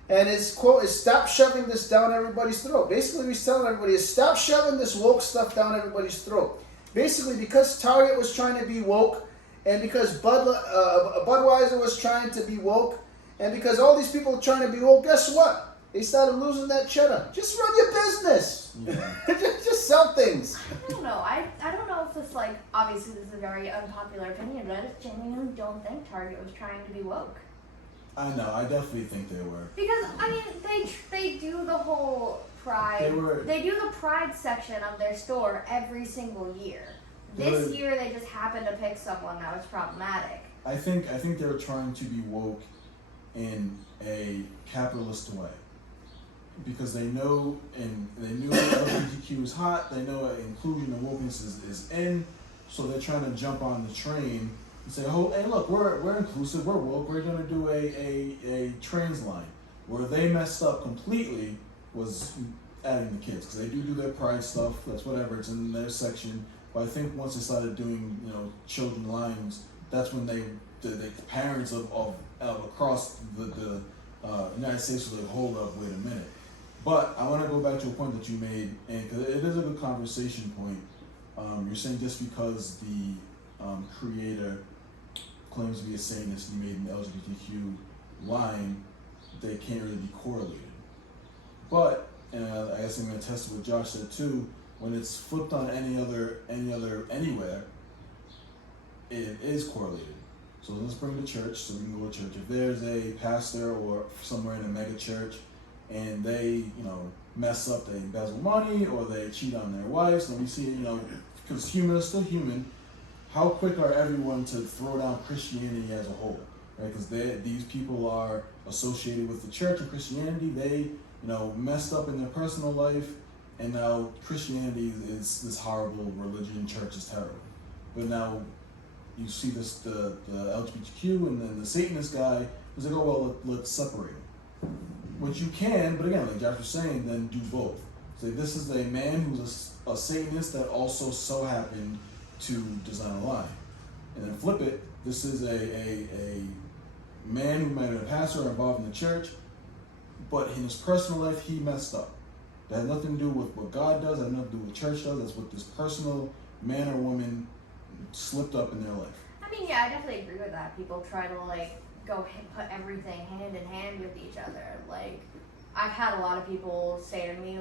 and his quote is, "Stop shoving this down everybody's throat." Basically, he's telling everybody is stop shoving this woke stuff down everybody's throat. Basically, because Target was trying to be woke, and because Budweiser was trying to be woke, and because all these people are trying to be woke, guess what? They started losing that cheddar. Just run your business. Yeah. just sell things. I don't know. I don't know if this, like, obviously this is a very unpopular opinion, but I just genuinely don't think Target was trying to be woke. I know. I definitely think they were. Because, I mean, they do the whole pride. They do the pride section of their store every single year. This year they just happened to pick someone that was problematic. I think they were trying to be woke in a capitalist way. Because they know, and they knew LGBTQ is hot, they know inclusion and wokeness is in, so they're trying to jump on the train and say, oh, hey, look, we're inclusive, we're woke, we're going to do a trans line. Where they messed up completely was adding the kids, because they do their pride stuff, that's whatever, it's in their section, but I think once they started doing, children lines, that's when the parents of across the United States were like, hold up, wait a minute. But I want to go back to a point that you made, and because it is a good conversation point. You're saying just because the creator claims to be a Satanist and he made an LGBTQ line, they can't really be correlated. But I guess I'm going to test what Josh said too. When it's flipped on anywhere, it is correlated. So let's bring the church, so we can go to church. If there's a pastor or somewhere in a mega church, and they, mess up, they embezzle money, or they cheat on their wives, then we see, because human is still human, how quick are everyone to throw down Christianity as a whole, right? Because these people are associated with the church and Christianity. They, messed up in their personal life, and now Christianity is this horrible religion. Church is terrible. But now you see the LGBTQ and then the Satanist guy was like, oh well, let's separate them. Which you can, but again, like Josh was saying, then do both. So this is a man who's a Satanist that also so happened to design a lie. And then flip it, this is a man who might have been a pastor or involved in the church, but in his personal life, he messed up. That has nothing to do with what God does, that has nothing to do with what church does, that's what this personal man or woman slipped up in their life. I mean, yeah, I definitely agree with that. People try to put everything hand in hand with each other. Like, I've had a lot of people say to me,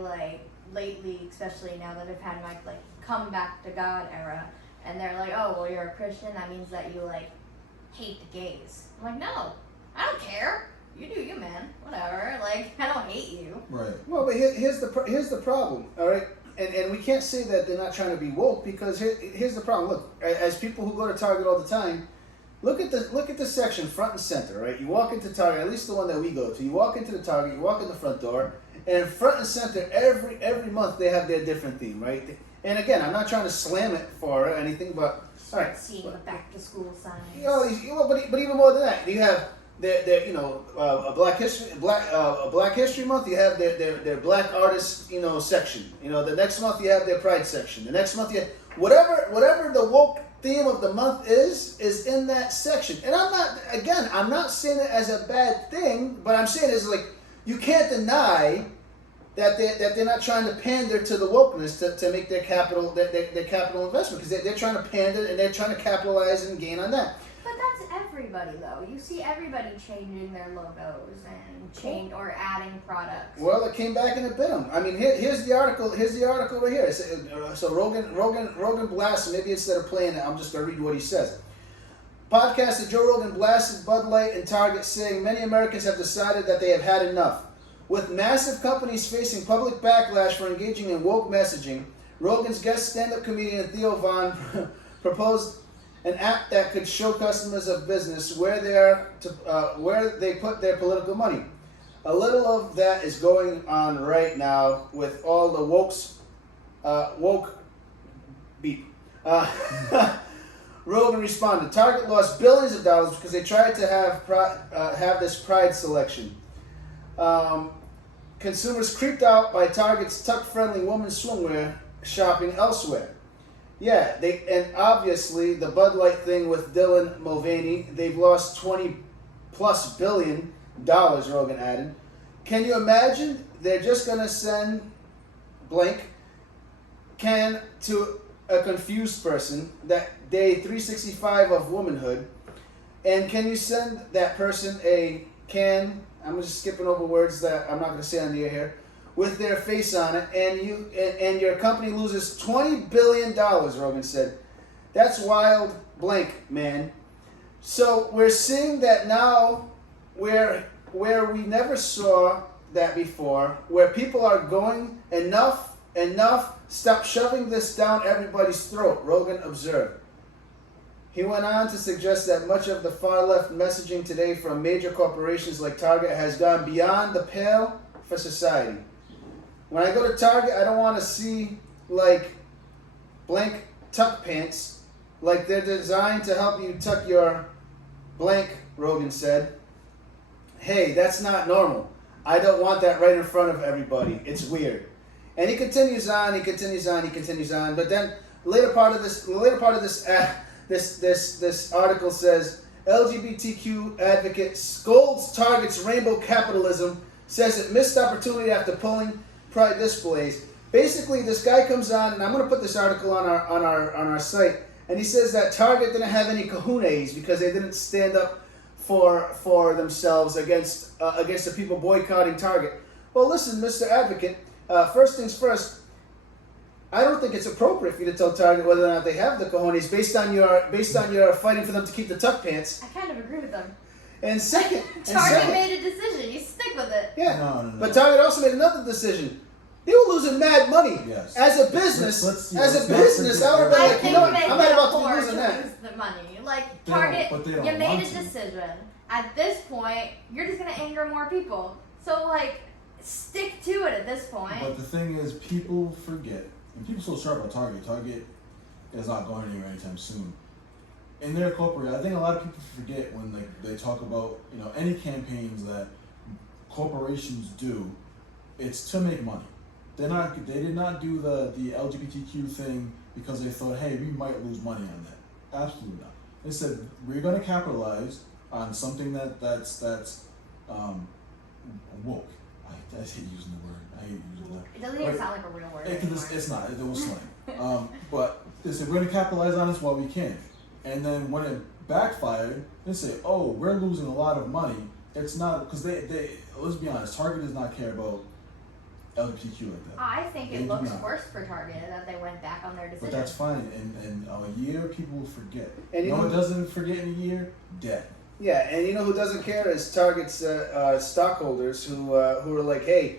lately, especially now that I've had my, come back to God era, and they're like, oh, well, you're a Christian, that means that you, hate the gays. I'm like, no, I don't care. You do you, man. Whatever. I don't hate you. Right. Well, but here's the problem, all right? And we can't say that they're not trying to be woke, because here's the problem. Look, as people who go to Target all the time, look at the section front and center, right? You walk into Target, at least the one that we go to. You walk into the Target, you walk in the front door, and front and center every month they have their different theme, right? And again, I'm not trying to slam it for anything, but all right. Seeing the back to school signs. But even more than that, you have a Black History Month. You have their Black Artists section. The next month you have their Pride section. The next month you have whatever the woke theme of the month is in that section. And I'm not saying it as a bad thing, but I'm saying it's you can't deny that they're not trying to pander to the wokeness to make their capital investment, because they're trying to pander and they're trying to capitalize and gain on that. But that's everybody, though. You see everybody changing their logos and or adding products. Well, it came back and it bit them. I mean, here's the article. Here's the article right here. So Rogan blasts. Maybe instead of playing it, I'm just gonna read what he says. Podcaster Joe Rogan blasted Bud Light and Target, saying many Americans have decided that they have had enough. With massive companies facing public backlash for engaging in woke messaging, Rogan's guest stand-up comedian Theo Von proposed an app that could show customers of business where they put their political money. A little of that is going on right now with all the woke beep. Rogan responded, Target lost billions of dollars because they tried to have this Pride selection. Consumers creeped out by Target's tuck-friendly women's swimwear shopping elsewhere. Yeah, and obviously the Bud Light thing with Dylan Mulvaney, they've lost $20+ billion, Rogan added. Can you imagine? They're just gonna send blank can to a confused person, that day 365 of womanhood, and can you send that person a can? I'm just skipping over words that I'm not going to say on the air here, with their face on it, and your company loses $20 billion, Rogan said. That's wild blank, man. So we're seeing that now where we never saw that before, where people are going, enough, stop shoving this down everybody's throat, Rogan observed. He went on to suggest that much of the far-left messaging today from major corporations like Target has gone beyond the pale for society. When I go to Target, I don't want to see blank tuck pants, they're designed to help you tuck your blank, Rogan said. Hey, that's not normal. I don't want that right in front of everybody. It's weird. And he continues on. But then the later part of this article says, LGBTQ advocate scolds Target's rainbow capitalism, says it missed opportunity after pulling Pride displays. Basically, this guy comes on, and I'm going to put this article on our site, and he says that Target didn't have any kahunas because they didn't stand up for themselves against the people boycotting Target. Well, listen, Mr. Advocate, first things first, I don't think it's appropriate for you to tell Target whether or not they have the cojones based on your fighting for them to keep the tuck pants. I kind of agree with them. And second, Target made a decision. You stick with it. Yeah. No. But Target also made another decision. They were losing mad money. Yes. As a business, Let's as a not business, forget I would have been I like, you think know what, they I'm can not about to afford be losing to that. lose the money. Like They don't- Target, but they don't you made want a to. decision. At this point, you're just gonna anger more people. So like, stick to it at this point. But the thing is, people forget, and people so sharp on Target. Target is not going anywhere anytime soon. In their corporate, I think a lot of people forget when they talk about any campaigns that corporations do. It's to make money. They did not do the LGBTQ thing because they thought, hey, we might lose money on that. Absolutely not. They said we're going to capitalize on something that's woke. I hate using the word. I hate using that. It doesn't even sound like a real word. It's not. It was slang. But they said we're going to capitalize on this while we can. And then when it backfired, they say, oh, we're losing a lot of money. It's not because they let's be honest. Target does not care about LGBTQ like that. I think They it do looks not. worse for Target that they went back on their decision. But that's fine. In a year, people will forget. And you no know- one doesn't forget in a year. Dead. Yeah, and you know who doesn't care is Target's stockholders who are like, hey,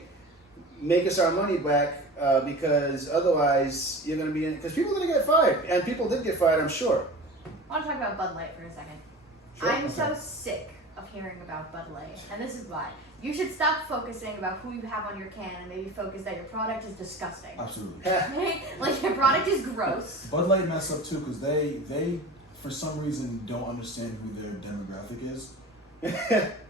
make us our money back because otherwise you're going to be in. Because people are going to get fired, and people did get fired, I'm sure. I want to talk about Bud Light for a second. Sure. I'm so sick of hearing about Bud Light, and this is why. You should stop focusing about who you have on your can and maybe focus that your product is disgusting. Absolutely. Like your product is gross. Bud Light mess up too because they for some reason don't understand who their demographic is.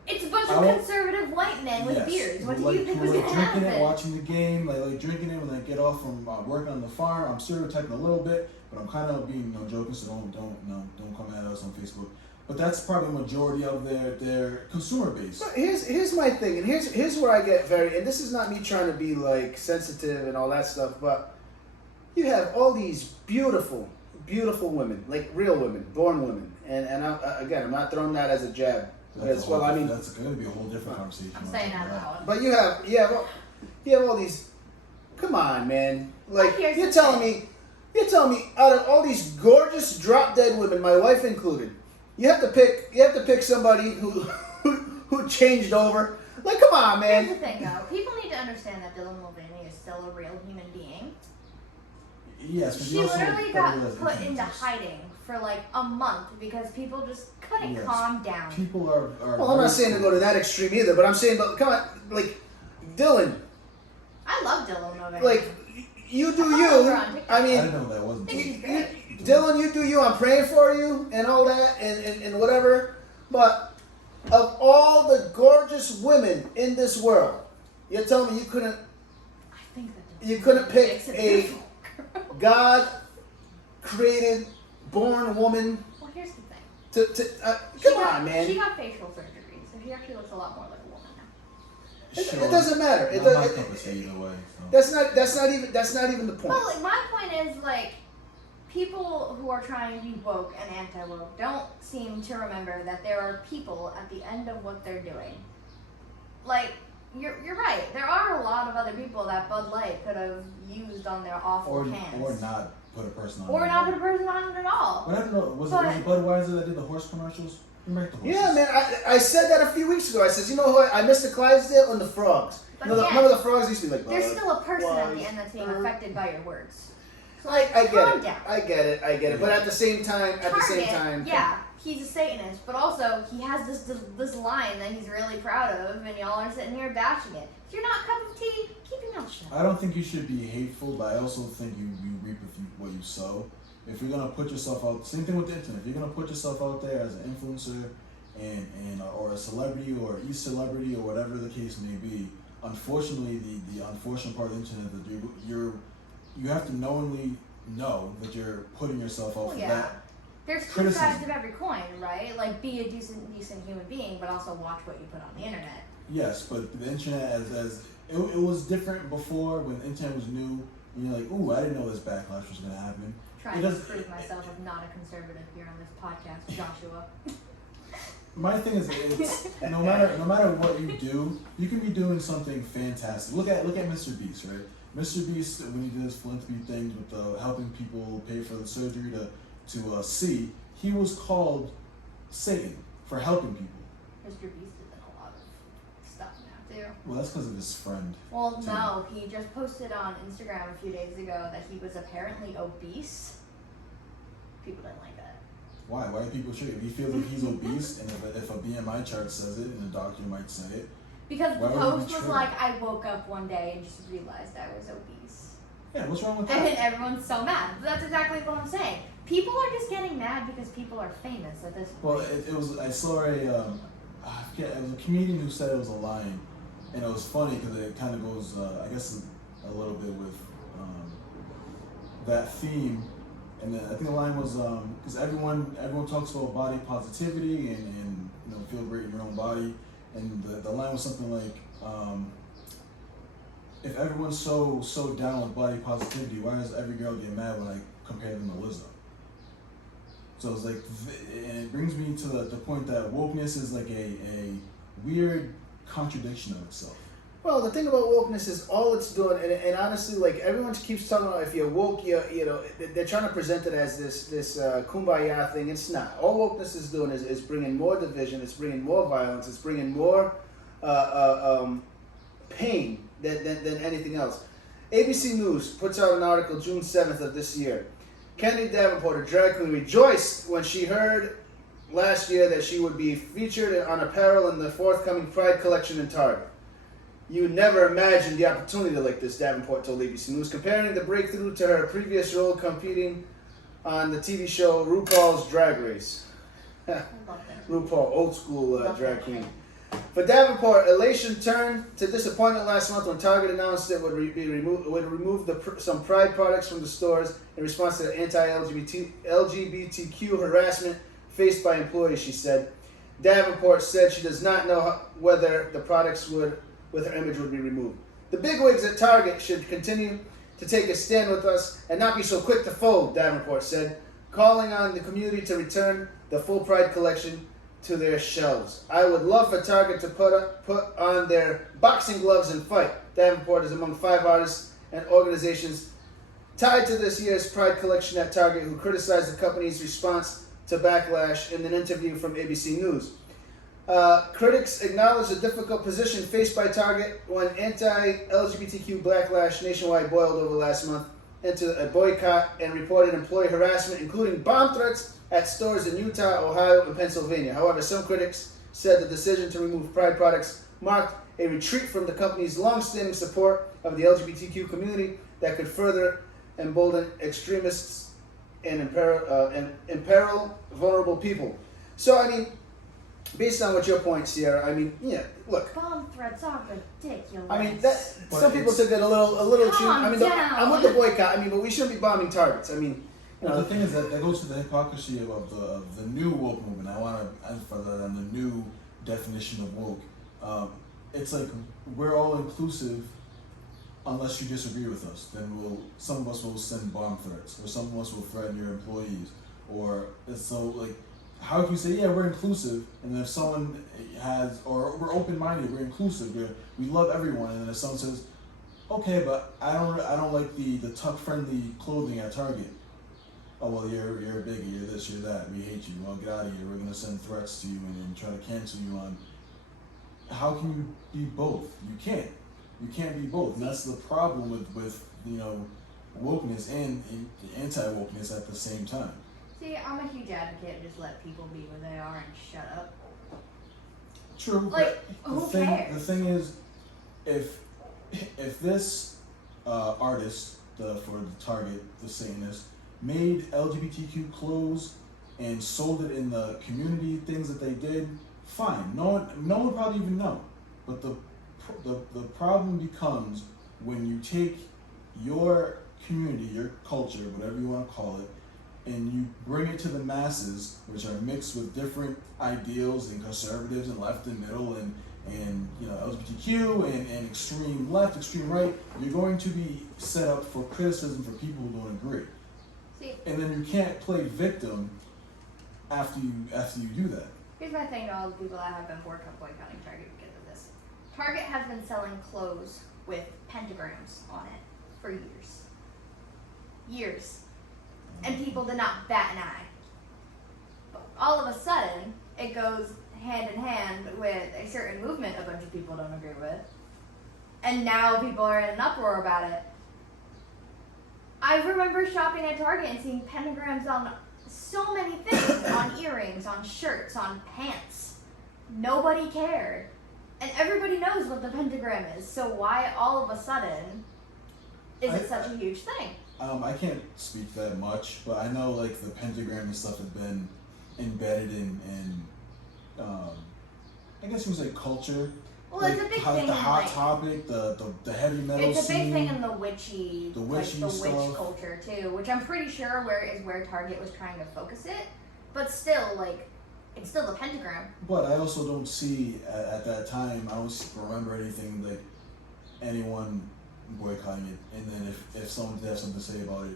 It's a bunch I of won't- conservative white men with Yes. beards. What do Like, you think who was are, going to drinking happen? it, watching the game, like drinking it when they get off from working on the farm. I'm stereotyping a little bit, but I'm kind of being joking, so don't come at us on Facebook. But that's probably a majority of their consumer base. So here's my thing, and here's where I get very, and this is not me trying to be like sensitive and all that stuff, but you have all these beautiful women, like real women, born women, and again, I'm not throwing that as a jab. Because, well, I mean, That's going to be a whole different conversation. I'm saying that loud. but you have all these. Come on, man! Like Here's you're the telling thing. me, out of all these gorgeous drop dead women, my wife included, you have to pick somebody who changed over. Like, come on, Here's the man! thing, though. People need to understand that Dylan Mulvaney is still a real human being. Yes, but She you also literally gotta got realize put the into things. hiding for like a month because people just couldn't Yes. calm down. People are Well, I'm not saying to go to that extreme either, but I'm saying, but come on, like Dylan, I love Dylan Mulvaney. like you do I follow her on you. TikTok. I I mean, didn't know that wasn't. I think she's great. Dylan, you do you. I'm praying for you and all that and whatever. But of all the gorgeous women in this world, you're telling me you couldn't I think that You couldn't pick makes it a- beautiful. God created born woman Well, here's the thing. to She come got, on, man. She got facial surgery, so she actually looks a lot more like a woman now. Sure. It doesn't matter. I'm not cup of tea either way. So. That's not even the point. Well, like, my point is like people who are trying to be woke and anti-woke don't seem to remember that there are people at the end of what they're doing. Like you're right. There are a lot of other people that Bud Light could have used on their awful Or cans. not put a person on. Or there. not put a person on it at all. But I don't know. Was it But- Budweiser that did the horse commercials? You make the horses. Yeah, man. I said that a few weeks ago. I said, you know what? I missed the Clydesdale and the frogs. But Remember the frogs used to be like. There's Bud, still a person at the Wise, end that's being Bud. affected by your words. So I get calm it. down. I get it. But at the same time, Target, yeah, he's a Satanist, but also he has this line that he's really proud of, and y'all are sitting here bashing it. If you're not a cup of tea, keep your mouth shut. I don't think you should be hateful, but I also think you reap what you sow. If you're gonna put yourself out, same thing with the internet. If you're gonna put yourself out there as an influencer and or a celebrity or e-celebrity or whatever the case may be, unfortunately, the unfortunate part of the internet that you have to knowingly know that you're putting yourself out Well, for yeah. that. There's two Criticism. sides of every coin, right? Like, be a decent human being, but also watch what you put on the internet. Yes, but the internet as it was different before when the internet was new. And you're like, ooh, I didn't know this backlash was gonna happen. Trying It to does- prove myself of not a conservative here on this podcast, Joshua. My thing is, it's no matter what you do, you can be doing something fantastic. Look at Mr. Beast, right? Mr. Beast, when he did his philanthropy things with helping people pay for the surgery to see, he was called Satan for helping people. Mr. Beast is in a lot of stuff now, too. Well, that's because of his friend. Well, no, he just posted on Instagram a few days ago that he was apparently obese. People didn't like that. Why? Why do people treat? If he feels like he's obese, and if a BMI chart says it, and a doctor might say it. Because the Why would it post be was true? like, I woke up one day and just realized I was obese. Yeah, what's wrong with And then that? everyone's so mad. That's exactly what I'm saying. People are just getting mad because people are famous at this point. Well, it was. I saw I forget. It was a comedian who said it was a line, and it was funny because it kind of goes, I guess, a little bit with that theme. And then I think the line was because everyone talks about body positivity and feel great in your own body, and the line was something like, if everyone's so down with body positivity, why does every girl get mad when I compare them to Lizzo? So it's like, and it brings me to the point that wokeness is like a weird contradiction of itself. Well, the thing about wokeness is all it's doing, and honestly, like everyone keeps talking about if you're woke, they're trying to present it as this kumbaya thing. It's not. All wokeness is doing is bringing more division. It's bringing more violence. It's bringing more pain than anything else. ABC News puts out an article June 7th of this year. Kennedy Davenport, a drag queen, rejoiced when she heard last year that she would be featured on apparel in the forthcoming Pride collection in Target. You never imagined the opportunity like this, Davenport told ABC News, comparing the breakthrough to her previous role competing on the TV show RuPaul's Drag Race. I love that. RuPaul, old school Love drag that queen. show. For Davenport, elation turned to disappointment last month when Target announced it would remove some Pride products from the stores in response to the anti-LGBTQ harassment faced by employees, she said. Davenport said she does not know whether the products with her image would be removed. The bigwigs at Target should continue to take a stand with us and not be so quick to fold, Davenport said, calling on the community to return the full Pride collection to their shelves. I would love for Target to put on their boxing gloves and fight. Davenport is among 5 artists and organizations tied to this year's Pride collection at Target who criticized the company's response to backlash in an interview from ABC News. Critics acknowledge the difficult position faced by Target when anti-LGBTQ backlash nationwide boiled over last month into a boycott and reported employee harassment, including bomb threats at stores in Utah, Ohio, and Pennsylvania. However, some critics said the decision to remove Pride products marked a retreat from the company's long-standing support of the LGBTQ community that could further embolden extremists and imperil vulnerable people. So, I mean, based on what your point, Sierra, I mean, yeah, look. Bomb threats are ridiculous. I mean, But some people took it a little too. Calm I mean, down. I'm with the boycott. I mean, but we shouldn't be bombing targets. I mean, you Well, know, the thing is that goes to the hypocrisy of the new woke movement. I want to emphasize that on the new definition of woke. It's like we're all inclusive unless you disagree with us. Then some of us will send bomb threats, or some of us will threaten your employees, or it's so like. How can you say, yeah, we're inclusive, and then if someone has, or we're open-minded, we're inclusive, we love everyone, and then if someone says, okay, but I don't like the tuck-friendly clothing at Target. Oh, well, you're a bigot, you're this, you're that, we hate you, well, get out of here, we're going to send threats to you and try to cancel you on. How can you be both? You can't. You can't be both, and that's the problem with wokeness and anti-wokeness at the same time. See, I'm a huge advocate of just let people be where they are and shut up. True. Like, but who cares? The thing is, if this artist for the Target, the Satanist, made LGBTQ clothes and sold it in the community things that they did, fine. No one would probably even know. But the problem becomes when you take your community, your culture, whatever you want to call it, and you bring it to the masses, which are mixed with different ideals and conservatives and left and middle and LGBTQ and extreme left, extreme right, you're going to be set up for criticism for people who don't agree. See, And then you can't play victim after you do that. here's my thing to all the people that have been boycotting Target because of this. Target has been selling clothes with pentagrams on it for years. Years. And people did not bat an eye. But all of a sudden, it goes, hand in hand with a certain movement a bunch of people don't agree with. And now people are in an uproar about it. I remember shopping at Target and seeing pentagrams on so many things, on earrings, on shirts, on pants. Nobody cared. And everybody knows what the pentagram is, so why all of a sudden is it such a huge thing? I can't speak that much, but I know like the pentagram and stuff has been embedded in I guess it was like culture. Well, like, it's a big how, thing the in hot like, topic, the heavy metal it's a big scene. thing in the witchy, The like witchy the witch stuff. culture too, which I'm pretty sure where Target was trying to focus it, but still, like, it's still the pentagram. But I also don't see at that time. I don't remember anything like anyone boycotting it. And then if someone did have something to say about it,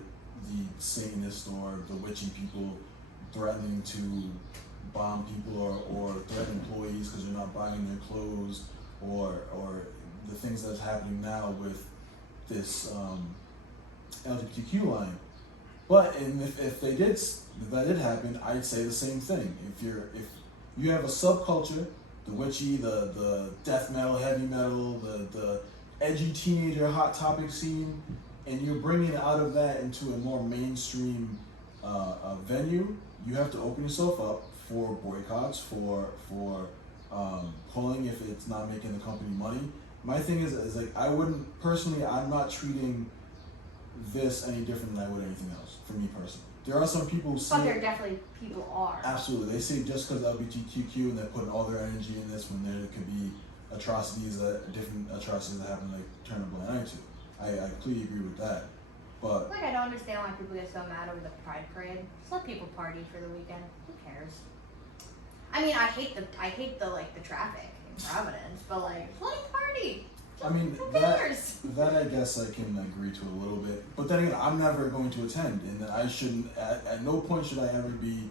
the Satanist or the witchy people threatening to bomb people or threaten employees because they're not buying their clothes, or the things that's happening now with this LGBTQ line. But if that did happen, I'd say the same thing. If you have a subculture, the witchy, the death metal, heavy metal, the edgy teenager hot topic scene, and you're bringing out of that into a more mainstream venue, you have to open yourself up for boycotts, for pulling if it's not making the company money. My thing is like I'm not treating this any different than I would anything else, for me personally. There are some people who see But there definitely people are. absolutely. They say just because LGBTQ and they're putting all their energy in this when there could be different atrocities that happen, like turn a blind eye to. I completely agree with that. But Like, I don't understand why people get so mad over the Pride Parade. Just let people party for the weekend. Who cares? I mean, I hate the like the traffic in Providence, but like, let them party. I mean, Who cares? that I guess I can agree to a little bit. But then again, I'm never going to attend, and I shouldn't. At no point should I ever be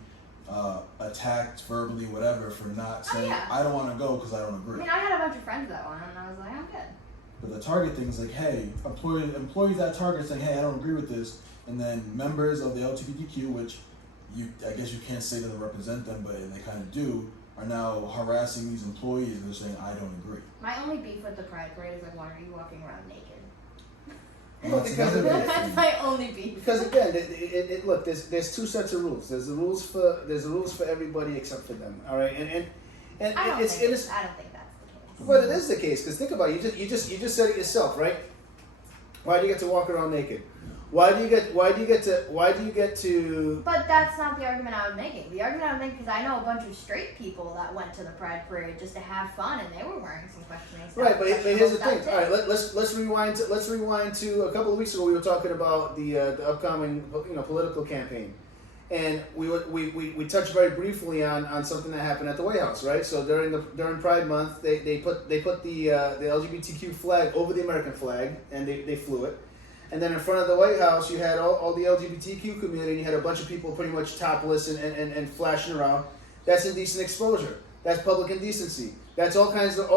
attacked verbally, whatever, for not saying yeah. I don't want to go because I don't I agree. mean, I had a bunch of friends that one, and I was like, I'm good. But the Target thing is like, hey, employees at Target saying, hey, I don't agree with this, and then members of the LGBTQ, which I guess you can't say doesn't represent them, but they kind of do, are now harassing these employees and they're saying, I don't agree. My only beef with the Pride Parade is like, why are you walking around naked? Well, because of it. That's my only beef. Because again, look, there's two sets of rules. There's the rules for everybody except for them. All right, and I don't it's think that's the case. but it is the case, because think about it. You just said it yourself, right? Why do you get to walk around naked? Why do you get to? But that's not the argument I was making. The argument I was making is I know a bunch of straight people that went to the Pride Parade just to have fun, and they were wearing some questioning stuff. Right, but here's the thing. That's All right, it. let's rewind to a couple of weeks ago. We were talking about the upcoming political campaign, and we touched very briefly on something that happened at the White House, right? So during Pride Month, they put the LGBTQ flag over the American flag, and they flew it. And then in front of the White House, you had all the LGBTQ community, and you had a bunch of people pretty much topless and flashing around. That's indecent exposure. That's public indecency. That's all kinds of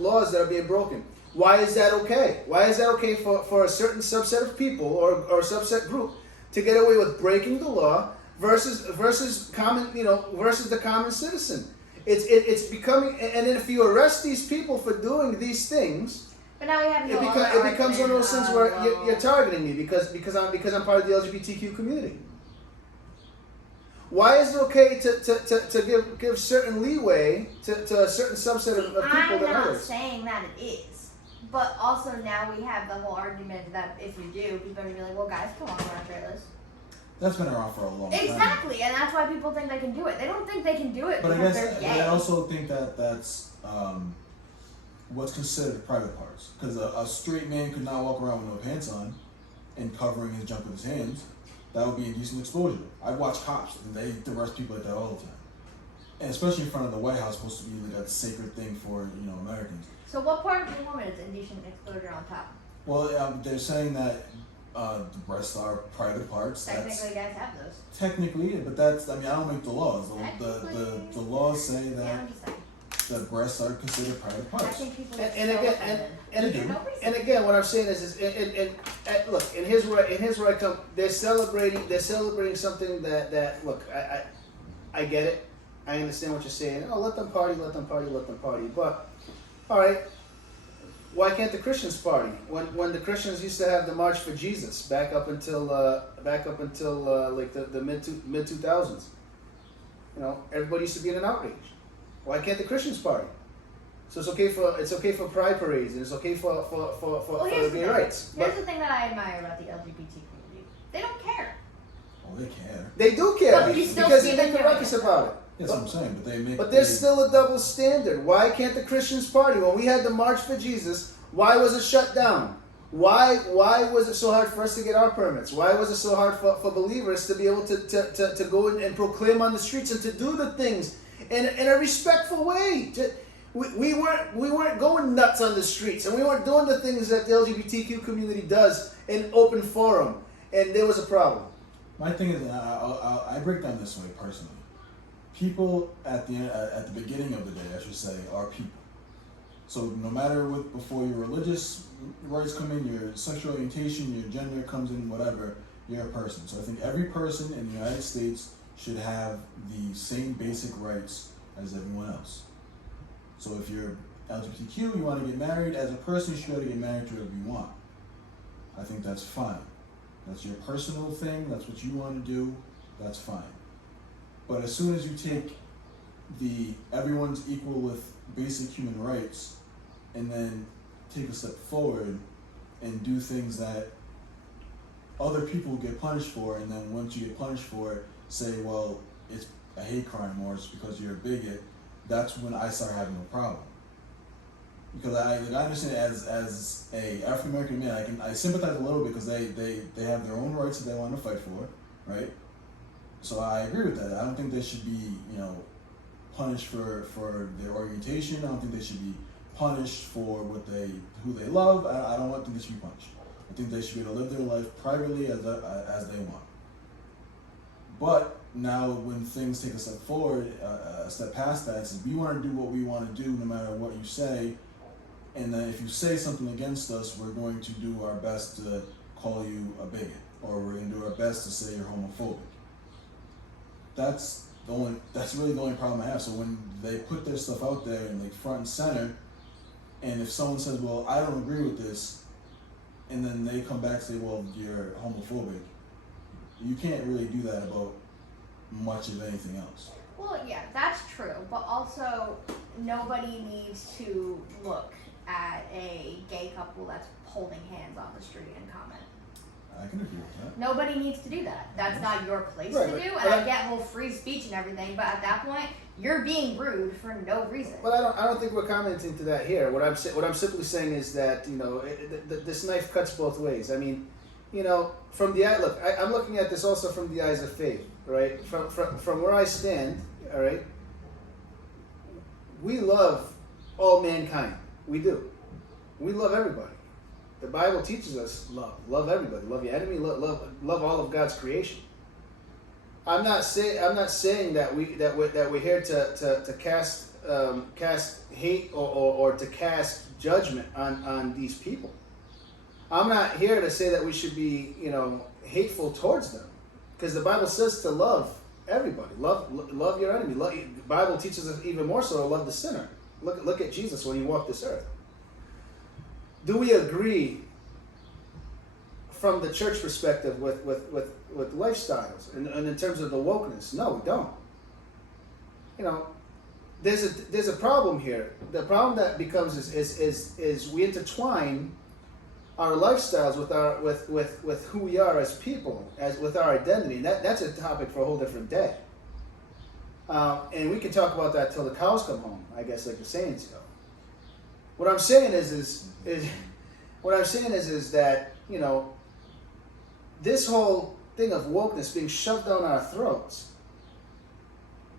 laws that are being broken. Why is that okay? Why is that okay for a certain subset of people or a subset group to get away with breaking the law versus the common citizen? It's becoming, and then if you arrest these people for doing these things, But now we have no it becomes one of those things where you're targeting me because I'm part of the LGBTQ community. Why is it okay to give certain leeway to a certain subset of people I'm than not others? saying that it is, but also now we have the whole argument that if you do, people are gonna be like, well, guys, come on, we're not trailers. That's been around for a long time. Exactly, and that's why people think they can do it. They don't think they can do it But I because guess they're gay. I also think that's what's considered private parts. Because a straight man could not walk around with no pants on and covering his junk with his hands. That would be indecent exposure. I watch cops and they arrest people like that all the time. And especially in front of the White House, supposed to be like a sacred thing for Americans. So what part of the woman is indecent exposure on top? Well, they're saying that the breasts are private parts. Technically, guys have those. Technically, but I don't make the laws. The laws say Yeah, that I'm just saying. the breasts are considered private I parts. think people And get so again, offended. and and again, what I'm saying is look, and here's where I come. They're celebrating something that look, I get it. I understand what you're saying. Oh, let them party, let them party, let them party. But, all right, why can't the Christians party? When the Christians used to have the March for Jesus back up until like the mid 2000s, you know, everybody used to be in an outrage. Why can't the Christians party? So it's okay for pride parades and it's okay for gay rights. Here's the thing that I admire about the LGBT community. They don't care. Oh, they care. They do care But you still because see they them make a doing ruckus it. about it. That's what I'm saying. But they make. But there's still a double standard. Why can't the Christians party? When we had the March for Jesus, why was it shut down? Why was it so hard for us to get our permits? Why was it so hard for believers to be able to go and proclaim on the streets and to do the things in a respectful way? We weren't going nuts on the streets, and we weren't doing the things that the LGBTQ community does in open forum, and there was a problem. My thing is, I break down this way personally. People at the beginning of the day, I should say, are people. So no matter what, before your religious rights come in, your sexual orientation, your gender comes in, whatever, you're a person. So I think every person in the United States should have the same basic rights as everyone else. So if you're LGBTQ, you want to get married, as a person, you should be able to get married to whoever you want. I think that's fine. That's your personal thing, that's what you want to do, that's fine. But as soon as you take everyone's equal with basic human rights and then take a step forward and do things that other people get punished for, and then once you get punished for it, say, well, it's a hate crime or it's because you're a bigot, that's when I start having a problem. Because I understand as a African American man, I sympathize a little bit because they have their own rights that they want to fight for, right? So I agree with that. I don't think they should be, you know, punished for their orientation. I don't think they should be punished for who they love. I don't think they should be punished. I think they should be able to live their life privately as they want. But now when things take a step forward, a step past that, it's we want to do what we want to do no matter what you say. And then if you say something against us, we're going to do our best to call you a bigot, or we're going to do our best to say you're homophobic. That's really the only problem I have. So when they put their stuff out there and like front and center, and if someone says, well, I don't agree with this, and then they come back and say, well, you're homophobic, you can't really do that about much of anything else. Well, yeah, that's true. But also, nobody needs to look at a gay couple that's holding hands on the street and comment. I can agree with that. Nobody needs to do that. That's not your place Right, to do. but And I get whole free speech and everything, but at that point, you're being rude for no reason. But I don't think we're commenting to that here. What I'm simply saying is that, you know, this knife cuts both ways. I mean, you know, from the I'm looking at this also from the eyes of faith, right? From where I stand, all right. We love all mankind. We do. We love everybody. The Bible teaches us love everybody, love your enemy, love all of God's creation. I'm not saying that we're here to cast hate or to cast judgment on these people. I'm not here to say that we should be, you know, hateful towards them, because the Bible says to love everybody, love your enemy. The Bible teaches us even more so to love the sinner. Look at Jesus when he walked this earth. Do we agree from the church perspective with lifestyles and in terms of the wokeness? No, we don't. You know, there's a problem here. The problem that becomes is we intertwine our lifestyles with who we are as people, with our identity. And that's a topic for a whole different day. And we can talk about that till the cows come home, I guess, like the sayings go. What I'm saying is that, you know, this whole thing of wokeness being shoved down our throats,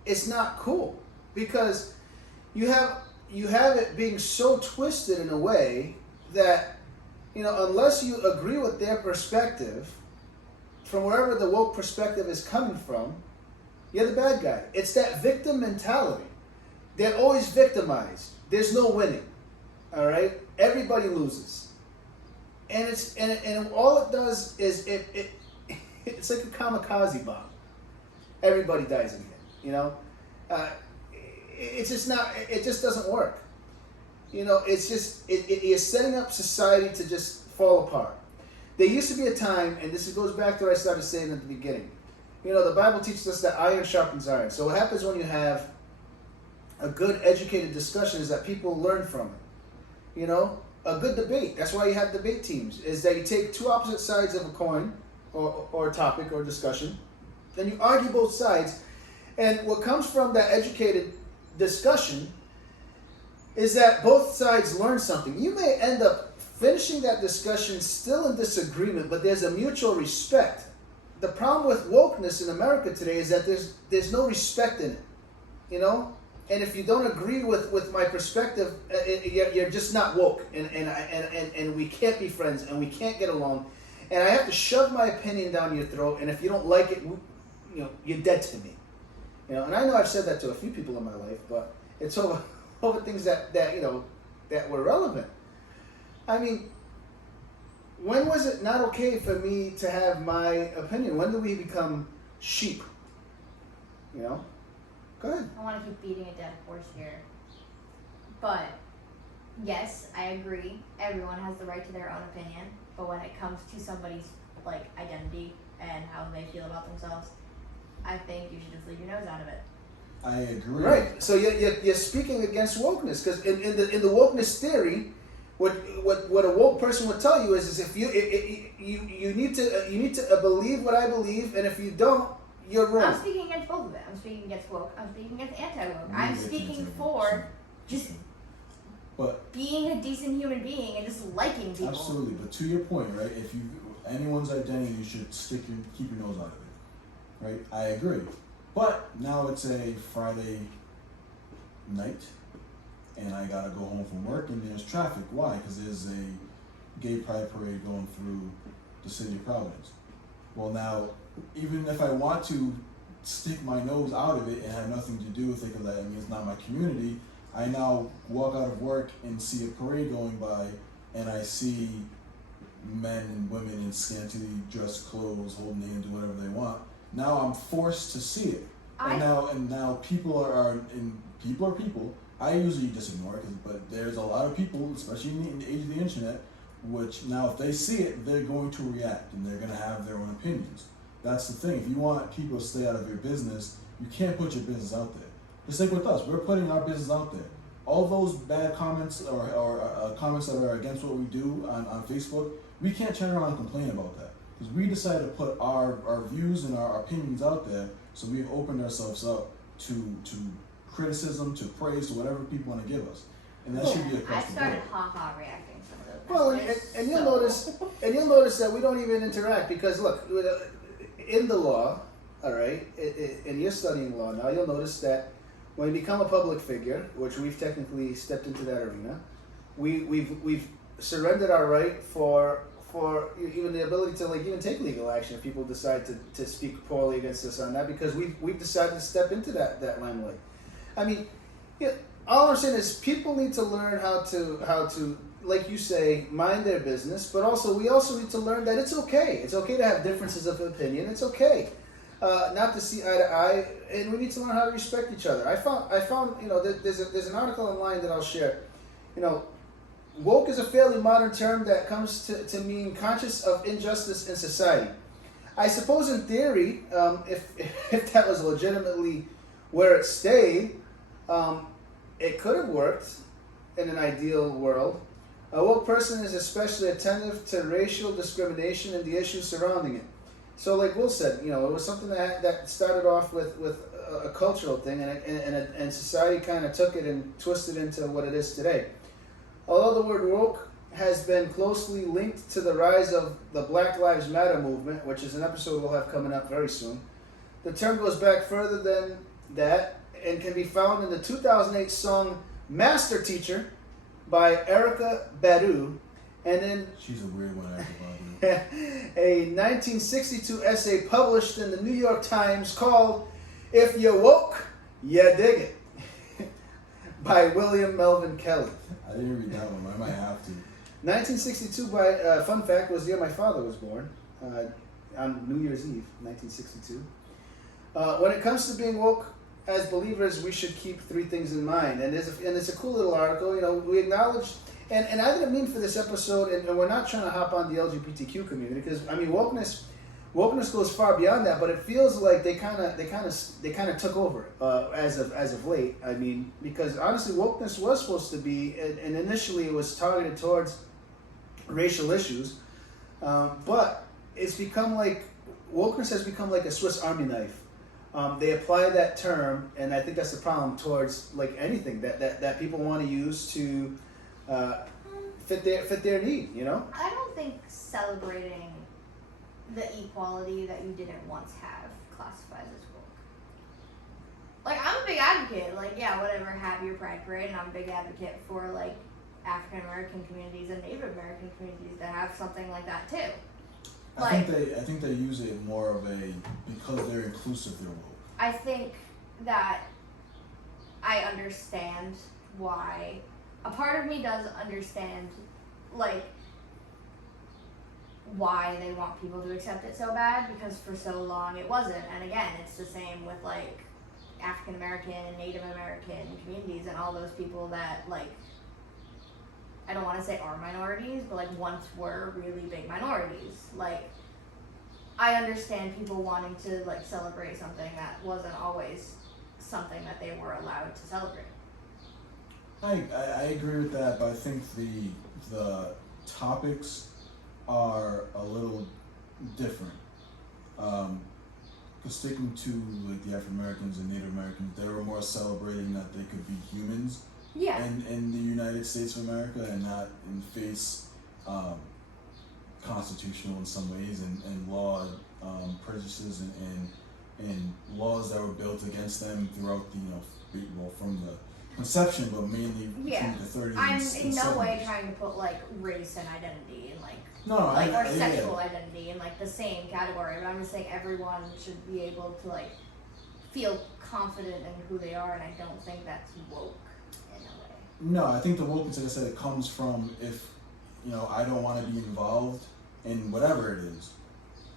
it's not cool, because you have it being so twisted in a way that, you know, unless you agree with their perspective, from wherever the woke perspective is coming from, you're the bad guy. It's that victim mentality. They're always victimized. There's no winning. All right? Everybody loses. And all it does is it's like a kamikaze bomb. Everybody dies in it, you know? it's just not. It just doesn't work. You know, it's just you're setting up society to just fall apart. There used to be a time, and this goes back to what I started saying at the beginning. You know, the Bible teaches us that iron sharpens iron. So what happens when you have a good educated discussion is that people learn from it. You know, a good debate. That's why you have debate teams. Is that you take two opposite sides of a coin, or a topic or discussion, then you argue both sides, and what comes from that educated discussion is that both sides learn something. You may end up finishing that discussion still in disagreement, but there's a mutual respect. The problem with wokeness in America today is that there's no respect in it, you know. And if you don't agree with my perspective, you're just not woke, and we can't be friends, and we can't get along, and I have to shove my opinion down your throat. And if you don't like it, you know, you're dead to me, you know. And I know I've said that to a few people in my life, but it's over things that you know that were relevant. I mean, when was it not okay for me to have my opinion? When do we become sheep? You know? Go ahead. I want to keep beating a dead horse here. But, yes, I agree. Everyone has the right to their own opinion. But when it comes to somebody's, like, identity and how they feel about themselves, I think you should just leave your nose out of it. I agree. Right. So you're speaking against wokeness, because in the wokeness theory, what a woke person would tell you is if you need to believe what I believe, and if you don't, you're wrong. I'm speaking against both of it. I'm speaking against woke. I'm speaking against anti-woke. I'm speaking for just being a decent human being and just liking people. Absolutely, but to your point, right? If anyone's identity, you should keep your nose out of it, right? I agree. But now it's a Friday night, and I gotta go home from work, and there's traffic. Why? Because there's a gay pride parade going through the city of Providence. Well, now, even if I want to stick my nose out of it and have nothing to do with it, because I mean it's not my community, I now walk out of work and see a parade going by, and I see men and women in scantily dressed clothes holding hands, doing whatever they want. Now I'm forced to see it, and now people are people. I usually just ignore it, but there's a lot of people, especially in the age of the internet, which now if they see it, they're going to react and they're going to have their own opinions. That's the thing. If you want people to stay out of your business, you can't put your business out there. Just like with us, we're putting our business out there. All those bad comments or comments that are against what we do on Facebook, we can't turn around and complain about that. Because we decided to put our views and our opinions out there, so we've opened ourselves up to criticism, to praise, to whatever people want to give us. And that should be across the board. I started ha-ha reacting to some of those. Well, and you'll notice that we don't even interact, because look, in the law, all right, and you're studying law now, you'll notice that when you become a public figure, which we've technically stepped into that arena, we've surrendered our right for even the ability to even take legal action if people decide to speak poorly against us on that, because we've decided to step into that limelight. I mean, yeah, all I'm saying is people need to learn how to, like you say, mind their business, but we also need to learn that it's okay. It's okay to have differences of opinion. It's okay not to see eye to eye, and we need to learn how to respect each other. I found there's an article online that I'll share. Woke is a fairly modern term that comes to mean conscious of injustice in society. I suppose in theory, if that was legitimately where it stayed, it could have worked in an ideal world. A woke person is especially attentive to racial discrimination and the issues surrounding it. So like Will said, it was something that started off with a cultural thing, and society kind of took it and twisted into what it is today. Although the word woke has been closely linked to the rise of the Black Lives Matter movement, which is an episode we'll have coming up very soon, the term goes back further than that and can be found in the 2008 song Master Teacher by Erykah Badu, and in she's a weird one, Erykah Badu. A 1962 essay published in the New York Times called If You're Woke, You Dig It by William Melvin Kelly. I didn't read that one. I might have to. 1962, fun fact, was the year my father was born, on New Year's Eve, 1962. When it comes to being woke, as believers, we should keep three things in mind. And it's a cool little article. You know, we acknowledge, and I didn't mean for this episode, and we're not trying to hop on the LGBTQ community, because I mean wokeness goes far beyond that. But it feels like they kind of took over as of late. I mean, because honestly, wokeness was supposed to be, and initially it was targeted towards racial issues, but it's become like wokeness has become like a Swiss Army knife. They apply that term, and I think that's the problem towards like anything that people want to use to fit their need. You know. I don't think celebrating the equality that you didn't once have classifies as woke. Like, I'm a big advocate. Like, yeah, whatever, have your pride parade, and I'm a big advocate for like African American communities and Native American communities that have something like that too. I think they use it more of a, because they're inclusive, they're woke. I think that I understand why. A part of me does understand, like, why they want people to accept it so bad, because for so long it wasn't. And again, it's the same with like African American and Native American communities and all those people that, like, I don't want to say are minorities, but like once were really big minorities. Like, I understand people wanting to like celebrate something that wasn't always something that they were allowed to celebrate. I agree with that, but I think the topics are a little different. Because sticking to like the African Americans and Native Americans, they were more celebrating that they could be humans. Yeah. In the United States of America, and not in face constitutional in some ways, and law prejudices and laws that were built against them throughout the from the conception, but mainly Yeah. between the 30s I'm and in no 70s. way trying to put like race and identity and like I sexual identity in like the same category, but I'm just saying everyone should be able to like feel confident in who they are, and I don't think that's woke in a way. No, I think the wokeness, like I said, it comes from, if I don't want to be involved in whatever it is,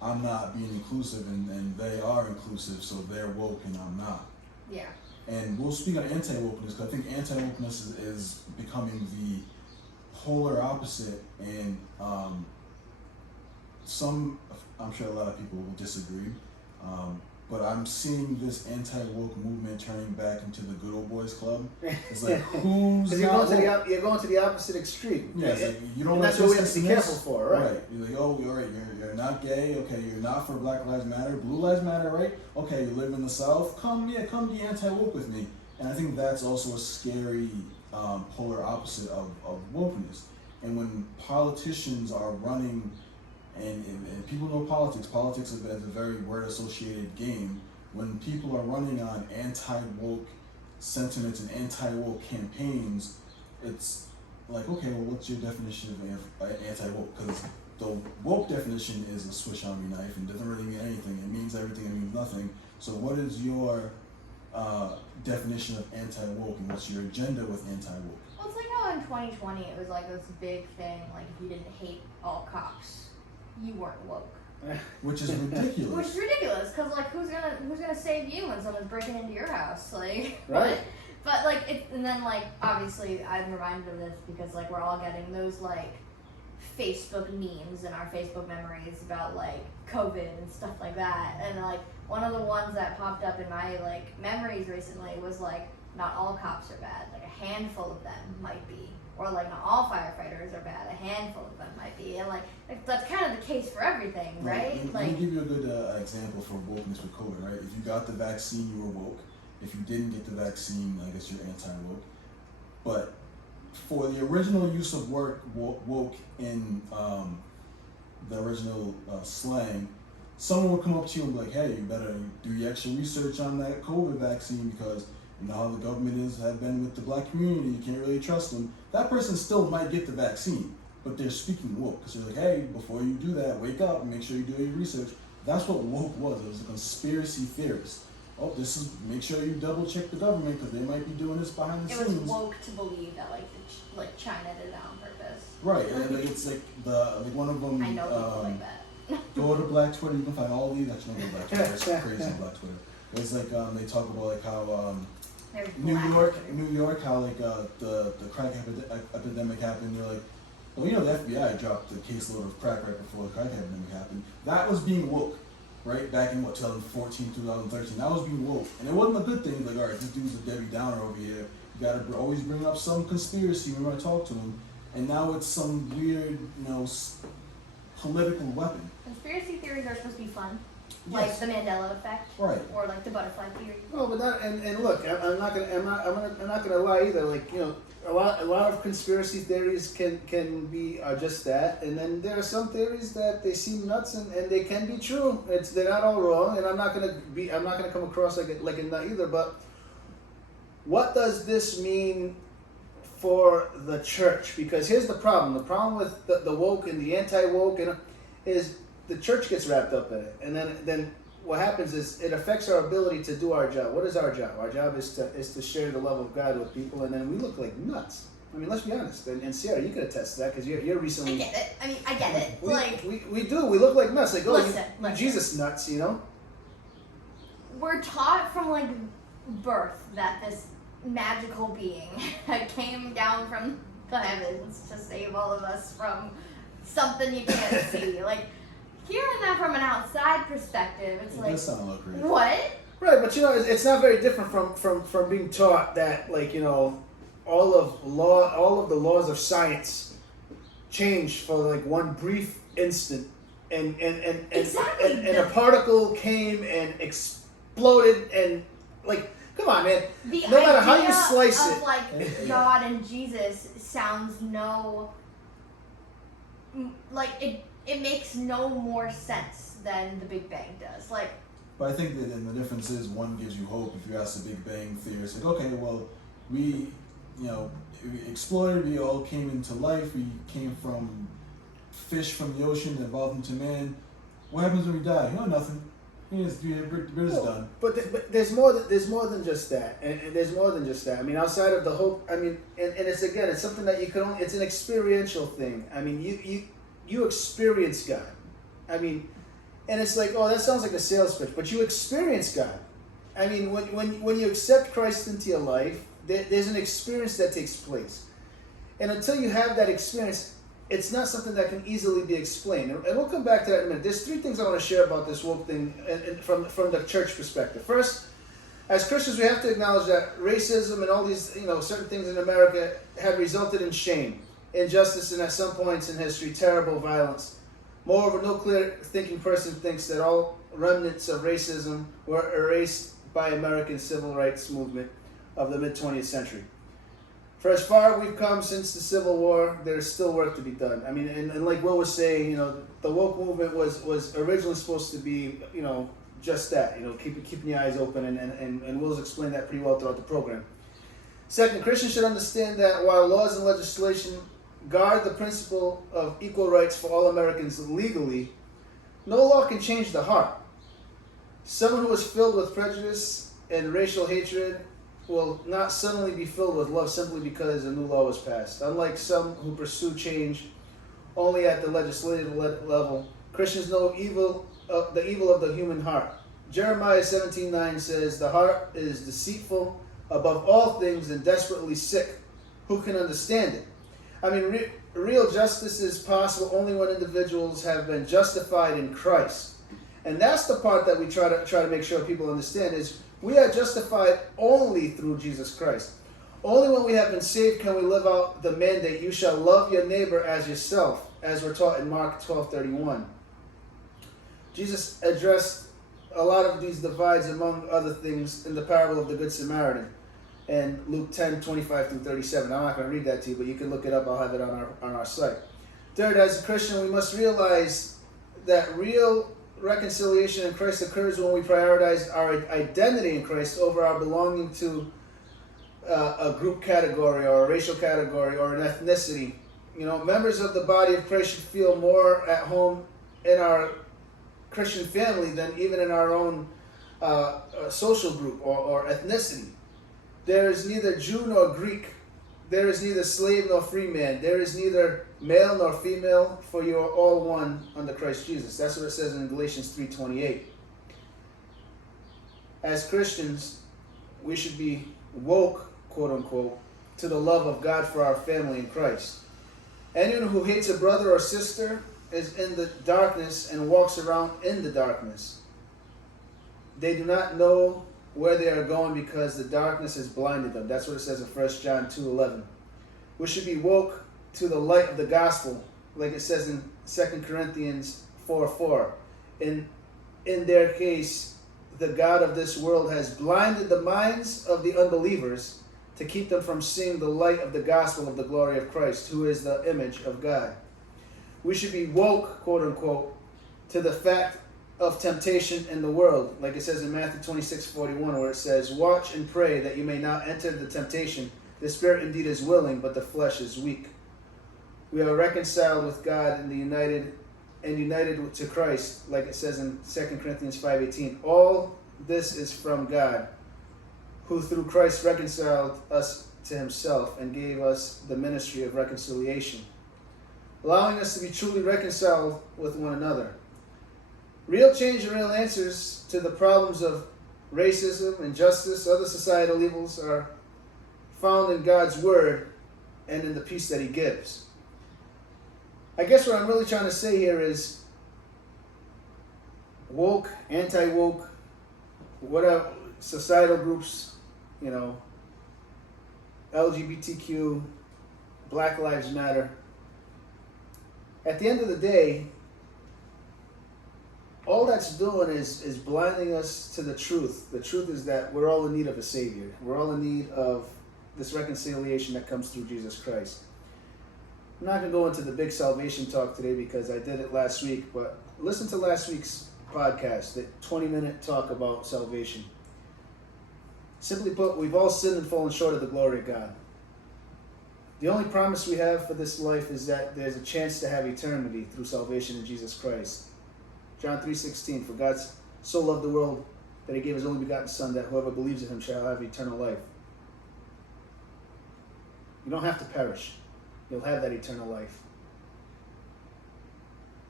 I'm not being inclusive, and they are inclusive, so they're woke and I'm not. Yeah. And we'll speak on anti-wokeness, because I think anti-wokeness is becoming the polar opposite, and I'm sure a lot of people will disagree, but I'm seeing this anti-woke movement turning back into the good old boys club. It's like, who's you're not woke? you're going to the opposite extreme. Yeah, it's like, you don't and like that's what we have this, to be this, careful for, right? Right. You're like, oh, all right, you're not gay. Okay, you're not for Black Lives Matter. Blue Lives Matter, right? Okay, you live in the South. Come be anti-woke with me. And I think that's also a scary polar opposite of wokeness. And when politicians are running, and people know politics is a very word-associated game. When people are running on anti-woke sentiments and anti-woke campaigns, it's like, okay, well, what's your definition of anti-woke? Because the woke definition is a Swiss Army knife and doesn't really mean anything. It means everything, it means nothing. So what is your definition of anti-woke, and what's your agenda with anti-woke? Well, it's like how in 2020 it was like this big thing, like if you didn't hate all cops, you weren't woke. Which is ridiculous. Which is ridiculous, because like who's gonna save you when someone's breaking into your house? Like, Right. But like it, and then like obviously I'm reminded of this because like we're all getting those like Facebook memes in our Facebook memories about like COVID and stuff like that, and like one of the ones that popped up in my like memories recently was like, not all cops are bad, like a handful of them might be, or like not all firefighters are bad, a handful of them might be, and like that's kind of the case for everything, right? Let me give you a good example for wokeness with COVID, right? If you got the vaccine, you were woke. If you didn't get the vaccine, I guess you're anti-woke. But for the original use of woke in the original slang, someone would come up to you and be like, hey, you better do your extra research on that COVID vaccine, because you know how the government have been with the black community, you can't really trust them. That person still might get the vaccine, but they're speaking woke, because they're like, hey, before you do that, wake up and make sure you do your research. That's what woke was. It was a conspiracy theorist. Oh, make sure you double check the government, because they might be doing this behind the It scenes. was woke to believe that like China did it on purpose. Right, and like it's like one of them. I know people like that. Go to Black Twitter, you can find all these. Actually, no, Black Twitter, it's crazy on Black Twitter. It's like they talk about like how There's New black. York, how like the crack epidemic happened. They're like, well, the FBI dropped the caseload of crack right before the crack epidemic happened. That was being woke, right? Back in 2014, 2013. That was being woke, and it wasn't a good thing. Like, all right, this dude's a Debbie Downer over here. You gotta always bring up some conspiracy when I talk to him. And now it's some weird, political weapon. Conspiracy theories are supposed to be fun. Yes. Like the Mandela effect. Right. Or like the butterfly theory. No, but that and look, I'm not gonna lie either. Like, a lot of conspiracy theories can be just that, and then there are some theories that they seem nuts and they can be true. They're not all wrong, and I'm not gonna come across like a nut either. But what does this mean for the church? Because here's the problem. The problem with the woke and the anti-woke is the church gets wrapped up in it, and then what happens is it affects our ability to do our job. What is our job? Our job is to share the love of God with people, and then we look like nuts. I mean, let's be honest. And Sarah, you could attest to that because you're recently. I get it. I get it. We do. We look like nuts. Like, oh, Listen. Jesus nuts, We're taught from like birth that this magical being came down from the heavens to save all of us from something you can't see. Like, hearing that from an outside perspective, it's like, That sounds a little crazy. what? Right, but it's not very different from being taught that, like, all of the laws of science changed for like one brief instant, and Exactly. and a particle came and exploded, and like, come on, man. The No matter how you idea slice of it. like God and Jesus sounds like it makes no more sense than the Big Bang does. Like, But I think that the difference is one gives you hope. If you ask the Big Bang theory, it's like, okay, well, we exploded, we all came into life, we came from fish from the ocean, evolved into man. What happens when we die? Nothing. We're just done. But there's more than just that, and there's more than just that. I mean, outside of the hope, I mean, and it's something that you can only. It's an experiential thing. I mean, you experience God. I mean, and it's like, oh, that sounds like a sales pitch, but you experience God. I mean, when you accept Christ into your life, there's an experience that takes place, and until you have that experience, it's not something that can easily be explained. And we'll come back to that in a minute. There's three things I want to share about this woke thing and from the church perspective. First, as Christians, we have to acknowledge that racism and all these, certain things in America have resulted in shame, injustice, and at some points in history, terrible violence. Moreover, no clear-thinking person thinks that all remnants of racism were erased by American civil rights movement of the mid-20th century. For as far we've come since the Civil War, there's still work to be done. I mean, and like Will was saying, the woke movement was originally supposed to be, just that, keeping your eyes open, and Will's explained that pretty well throughout the program. Second, Christians should understand that while laws and legislation guard the principle of equal rights for all Americans legally, no law can change the heart. Someone who is filled with prejudice and racial hatred will not suddenly be filled with love simply because a new law was passed. Unlike some who pursue change only at the legislative level, Christians know the evil of the human heart. Jeremiah 17:9 says, "The heart is deceitful above all things and desperately sick. Who can understand it?" I mean, real justice is possible only when individuals have been justified in Christ. And that's the part that we try to make sure people understand is we are justified only through Jesus Christ. Only when we have been saved can we live out the mandate, "You shall love your neighbor as yourself," as we're taught in Mark 12:31. Jesus addressed a lot of these divides, among other things, in the parable of the Good Samaritan and Luke 10:25-37. I'm not going to read that to you, but you can look it up. I'll have it on our site. Third, as a Christian, we must realize that real reconciliation in Christ occurs when we prioritize our identity in Christ over our belonging to a group category or a racial category or an ethnicity. Members of the body of Christ should feel more at home in our Christian family than even in our own social group or ethnicity. There is neither Jew nor Greek. There is neither slave nor free man. There is neither male nor female, for you are all one under Christ Jesus. That's what it says in Galatians 3:28. as Christians, we should be woke, quote unquote, to the love of God for our family in Christ. Anyone who hates a brother or sister is in the darkness and walks around in the darkness. They do not know where they are going because the darkness has blinded them. That's what it says in 1 John 2:11. We should be woke to the light of the gospel, like it says in 2 Corinthians 4:4. In their case, the God of this world has blinded the minds of the unbelievers to keep them from seeing the light of the gospel of the glory of Christ, who is the image of God. We should be woke, quote unquote, to the fact of temptation in the world, like it says in Matthew 26:41, where it says, "Watch and pray that you may not enter the temptation. The spirit indeed is willing, but the flesh is weak." We are reconciled with God and united to Christ, like it says in 2 Corinthians 5:18. All this is from God, who through Christ reconciled us to himself and gave us the ministry of reconciliation, allowing us to be truly reconciled with one another. Real change and real answers to the problems of racism, injustice, other societal evils are found in God's word and in the peace that he gives. I guess what I'm really trying to say here is woke, anti-woke, whatever, societal groups, LGBTQ, Black Lives Matter. At the end of the day, all that's doing is blinding us to the truth. The truth is that we're all in need of a Savior. We're all in need of this reconciliation that comes through Jesus Christ. I'm not going to go into the big salvation talk today because I did it last week, but listen to last week's podcast, the 20-minute talk about salvation. Simply put, we've all sinned and fallen short of the glory of God. The only promise we have for this life is that there's a chance to have eternity through salvation in Jesus Christ. John 3:16, for God so loved the world that he gave his only begotten Son, that whoever believes in him shall have eternal life. You don't have to perish. You'll have that eternal life.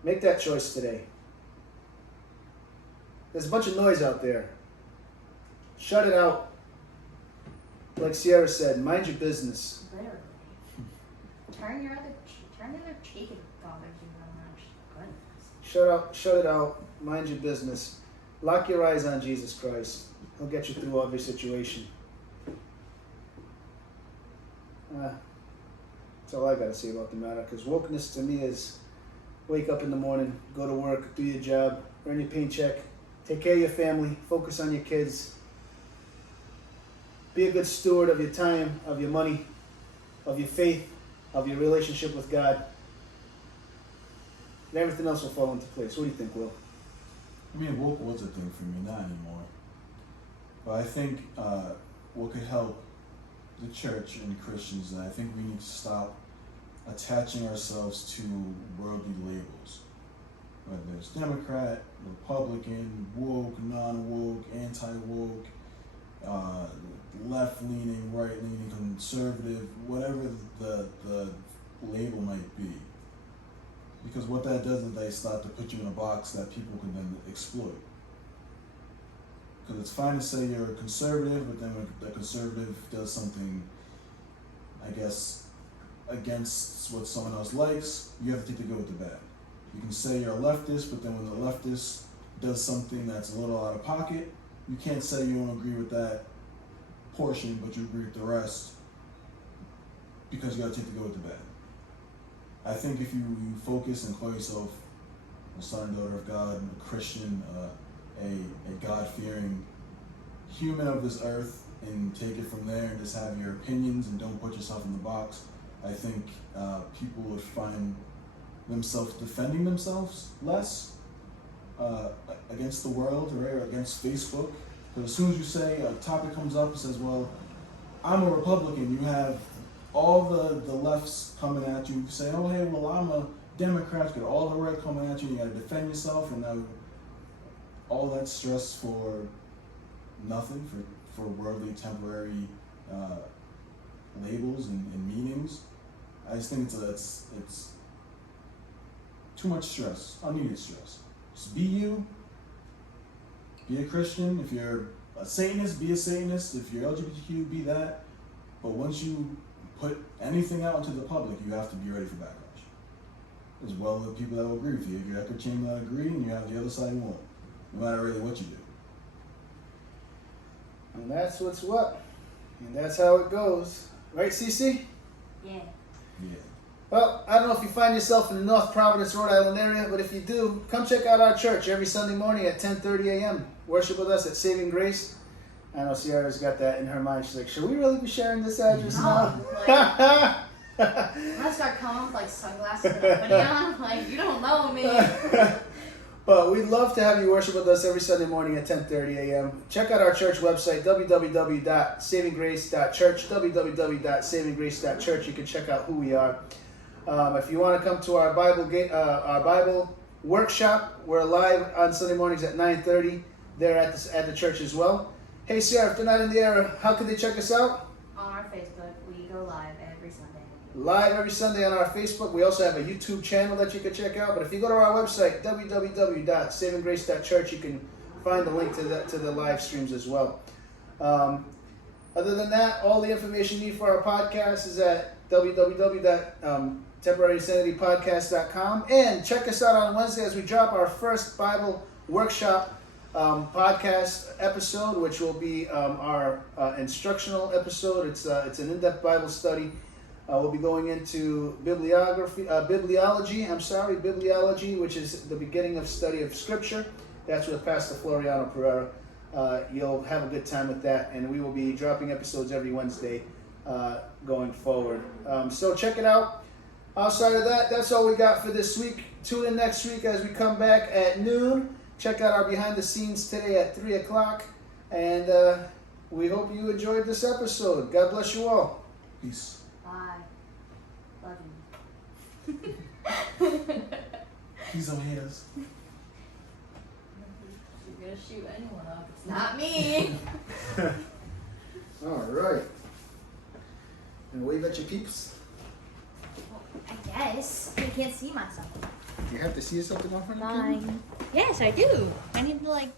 Make that choice today. There's a bunch of noise out there. Shut it out. Like Sierra said, mind your business. Literally. Turn your other cheek if it bothers you that much. Goodness. Shut it out. Mind your business. Lock your eyes on Jesus Christ. He'll get you through every situation. That's all I got to say about the matter, because wokeness to me is wake up in the morning, go to work, do your job, earn your paycheck, take care of your family, focus on your kids, be a good steward of your time, of your money, of your faith, of your relationship with God, and everything else will fall into place. What do you think, Will? I mean, woke was a thing for me, not anymore. But I think what could help the church and Christians, and I think we need to stop attaching ourselves to worldly labels. Whether it's Democrat, Republican, woke, non-woke, anti-woke, left-leaning, right-leaning, conservative, whatever the label might be. Because what that does is they start to put you in a box that people can then exploit. Because it's fine to say you're a conservative, but then when the conservative does something, I guess, against what someone else likes, you have to take the good with the bad. You can say you're a leftist, but then when the leftist does something that's a little out of pocket, you can't say you don't agree with that portion, but you agree with the rest, because you got to take the good with the bad. I think if you focus and call yourself a son, daughter of God, a Christian, a God-fearing human of this earth, and take it from there and just have your opinions and don't put yourself in the box, I think people would find themselves defending themselves less against the world, or against Facebook. Because as soon as you say a topic comes up and says, well, I'm a Republican, you have all the lefts coming at you, say, oh, hey, well, I'm a Democrat, you got all the right coming at you, you got to defend yourself, and now all that stress for nothing, for worldly, temporary labels and meanings. I just think it's too much stress, unneeded stress. Just be you, be a Christian. If you're a Satanist, be a Satanist. If you're LGBTQ, be that. But once you put anything out into the public, you have to be ready for backlash. As well as people that will agree with you. If you're echo chamber that agree, and you have the other side who won't. No matter really what you do. And that's what's what. And that's how it goes. Right, Cece? Yeah. Yeah. Well, I don't know if you find yourself in the North Providence, Rhode Island area, but if you do, come check out our church every Sunday morning at 10:30 a.m. Worship with us at Saving Grace. I know Sierra's got that in her mind. She's like, should we really be sharing this address now? I'm gonna start coming with like sunglasses and a hoodie on. Like, you don't know me. But we'd love to have you worship with us every Sunday morning at 10:30 a.m. Check out our church website, www.savinggrace.church, www.savinggrace.church. You can check out who we are. If you want to come to our Bible workshop, we're live on Sunday mornings at 9:30 there at the church as well. Hey, Sarah, if they're not in the area, how can they check us out? On our Facebook, we go live every Sunday. Live every Sunday on our Facebook. We also have a YouTube channel that you can check out. But if you go to our website, www.savinggrace.church, you can find the link to the live streams as well. Other than that, all the information you need for our podcast is at www.temporarysanitypodcast.com. And check us out on Wednesday as we drop our first Bible workshop podcast episode, which will be our instructional episode. It's an in-depth Bible study. We'll be going into bibliology, which is the beginning of study of Scripture. That's with Pastor Floriano Pereira. You'll have a good time with that, and we will be dropping episodes every Wednesday going forward. So check it out. Outside of that, that's all we got for this week. Tune in next week as we come back at noon. Check out our behind the scenes today at 3 o'clock. And we hope you enjoyed this episode. God bless you all. Peace. Bye. Love you. Please don't hate us. You're gonna shoot anyone up. It's not me. All right. And wave at your peeps. Well, I guess. I can't see myself. You have to see yourself to go in front of the camera? Yes, I do. I need to like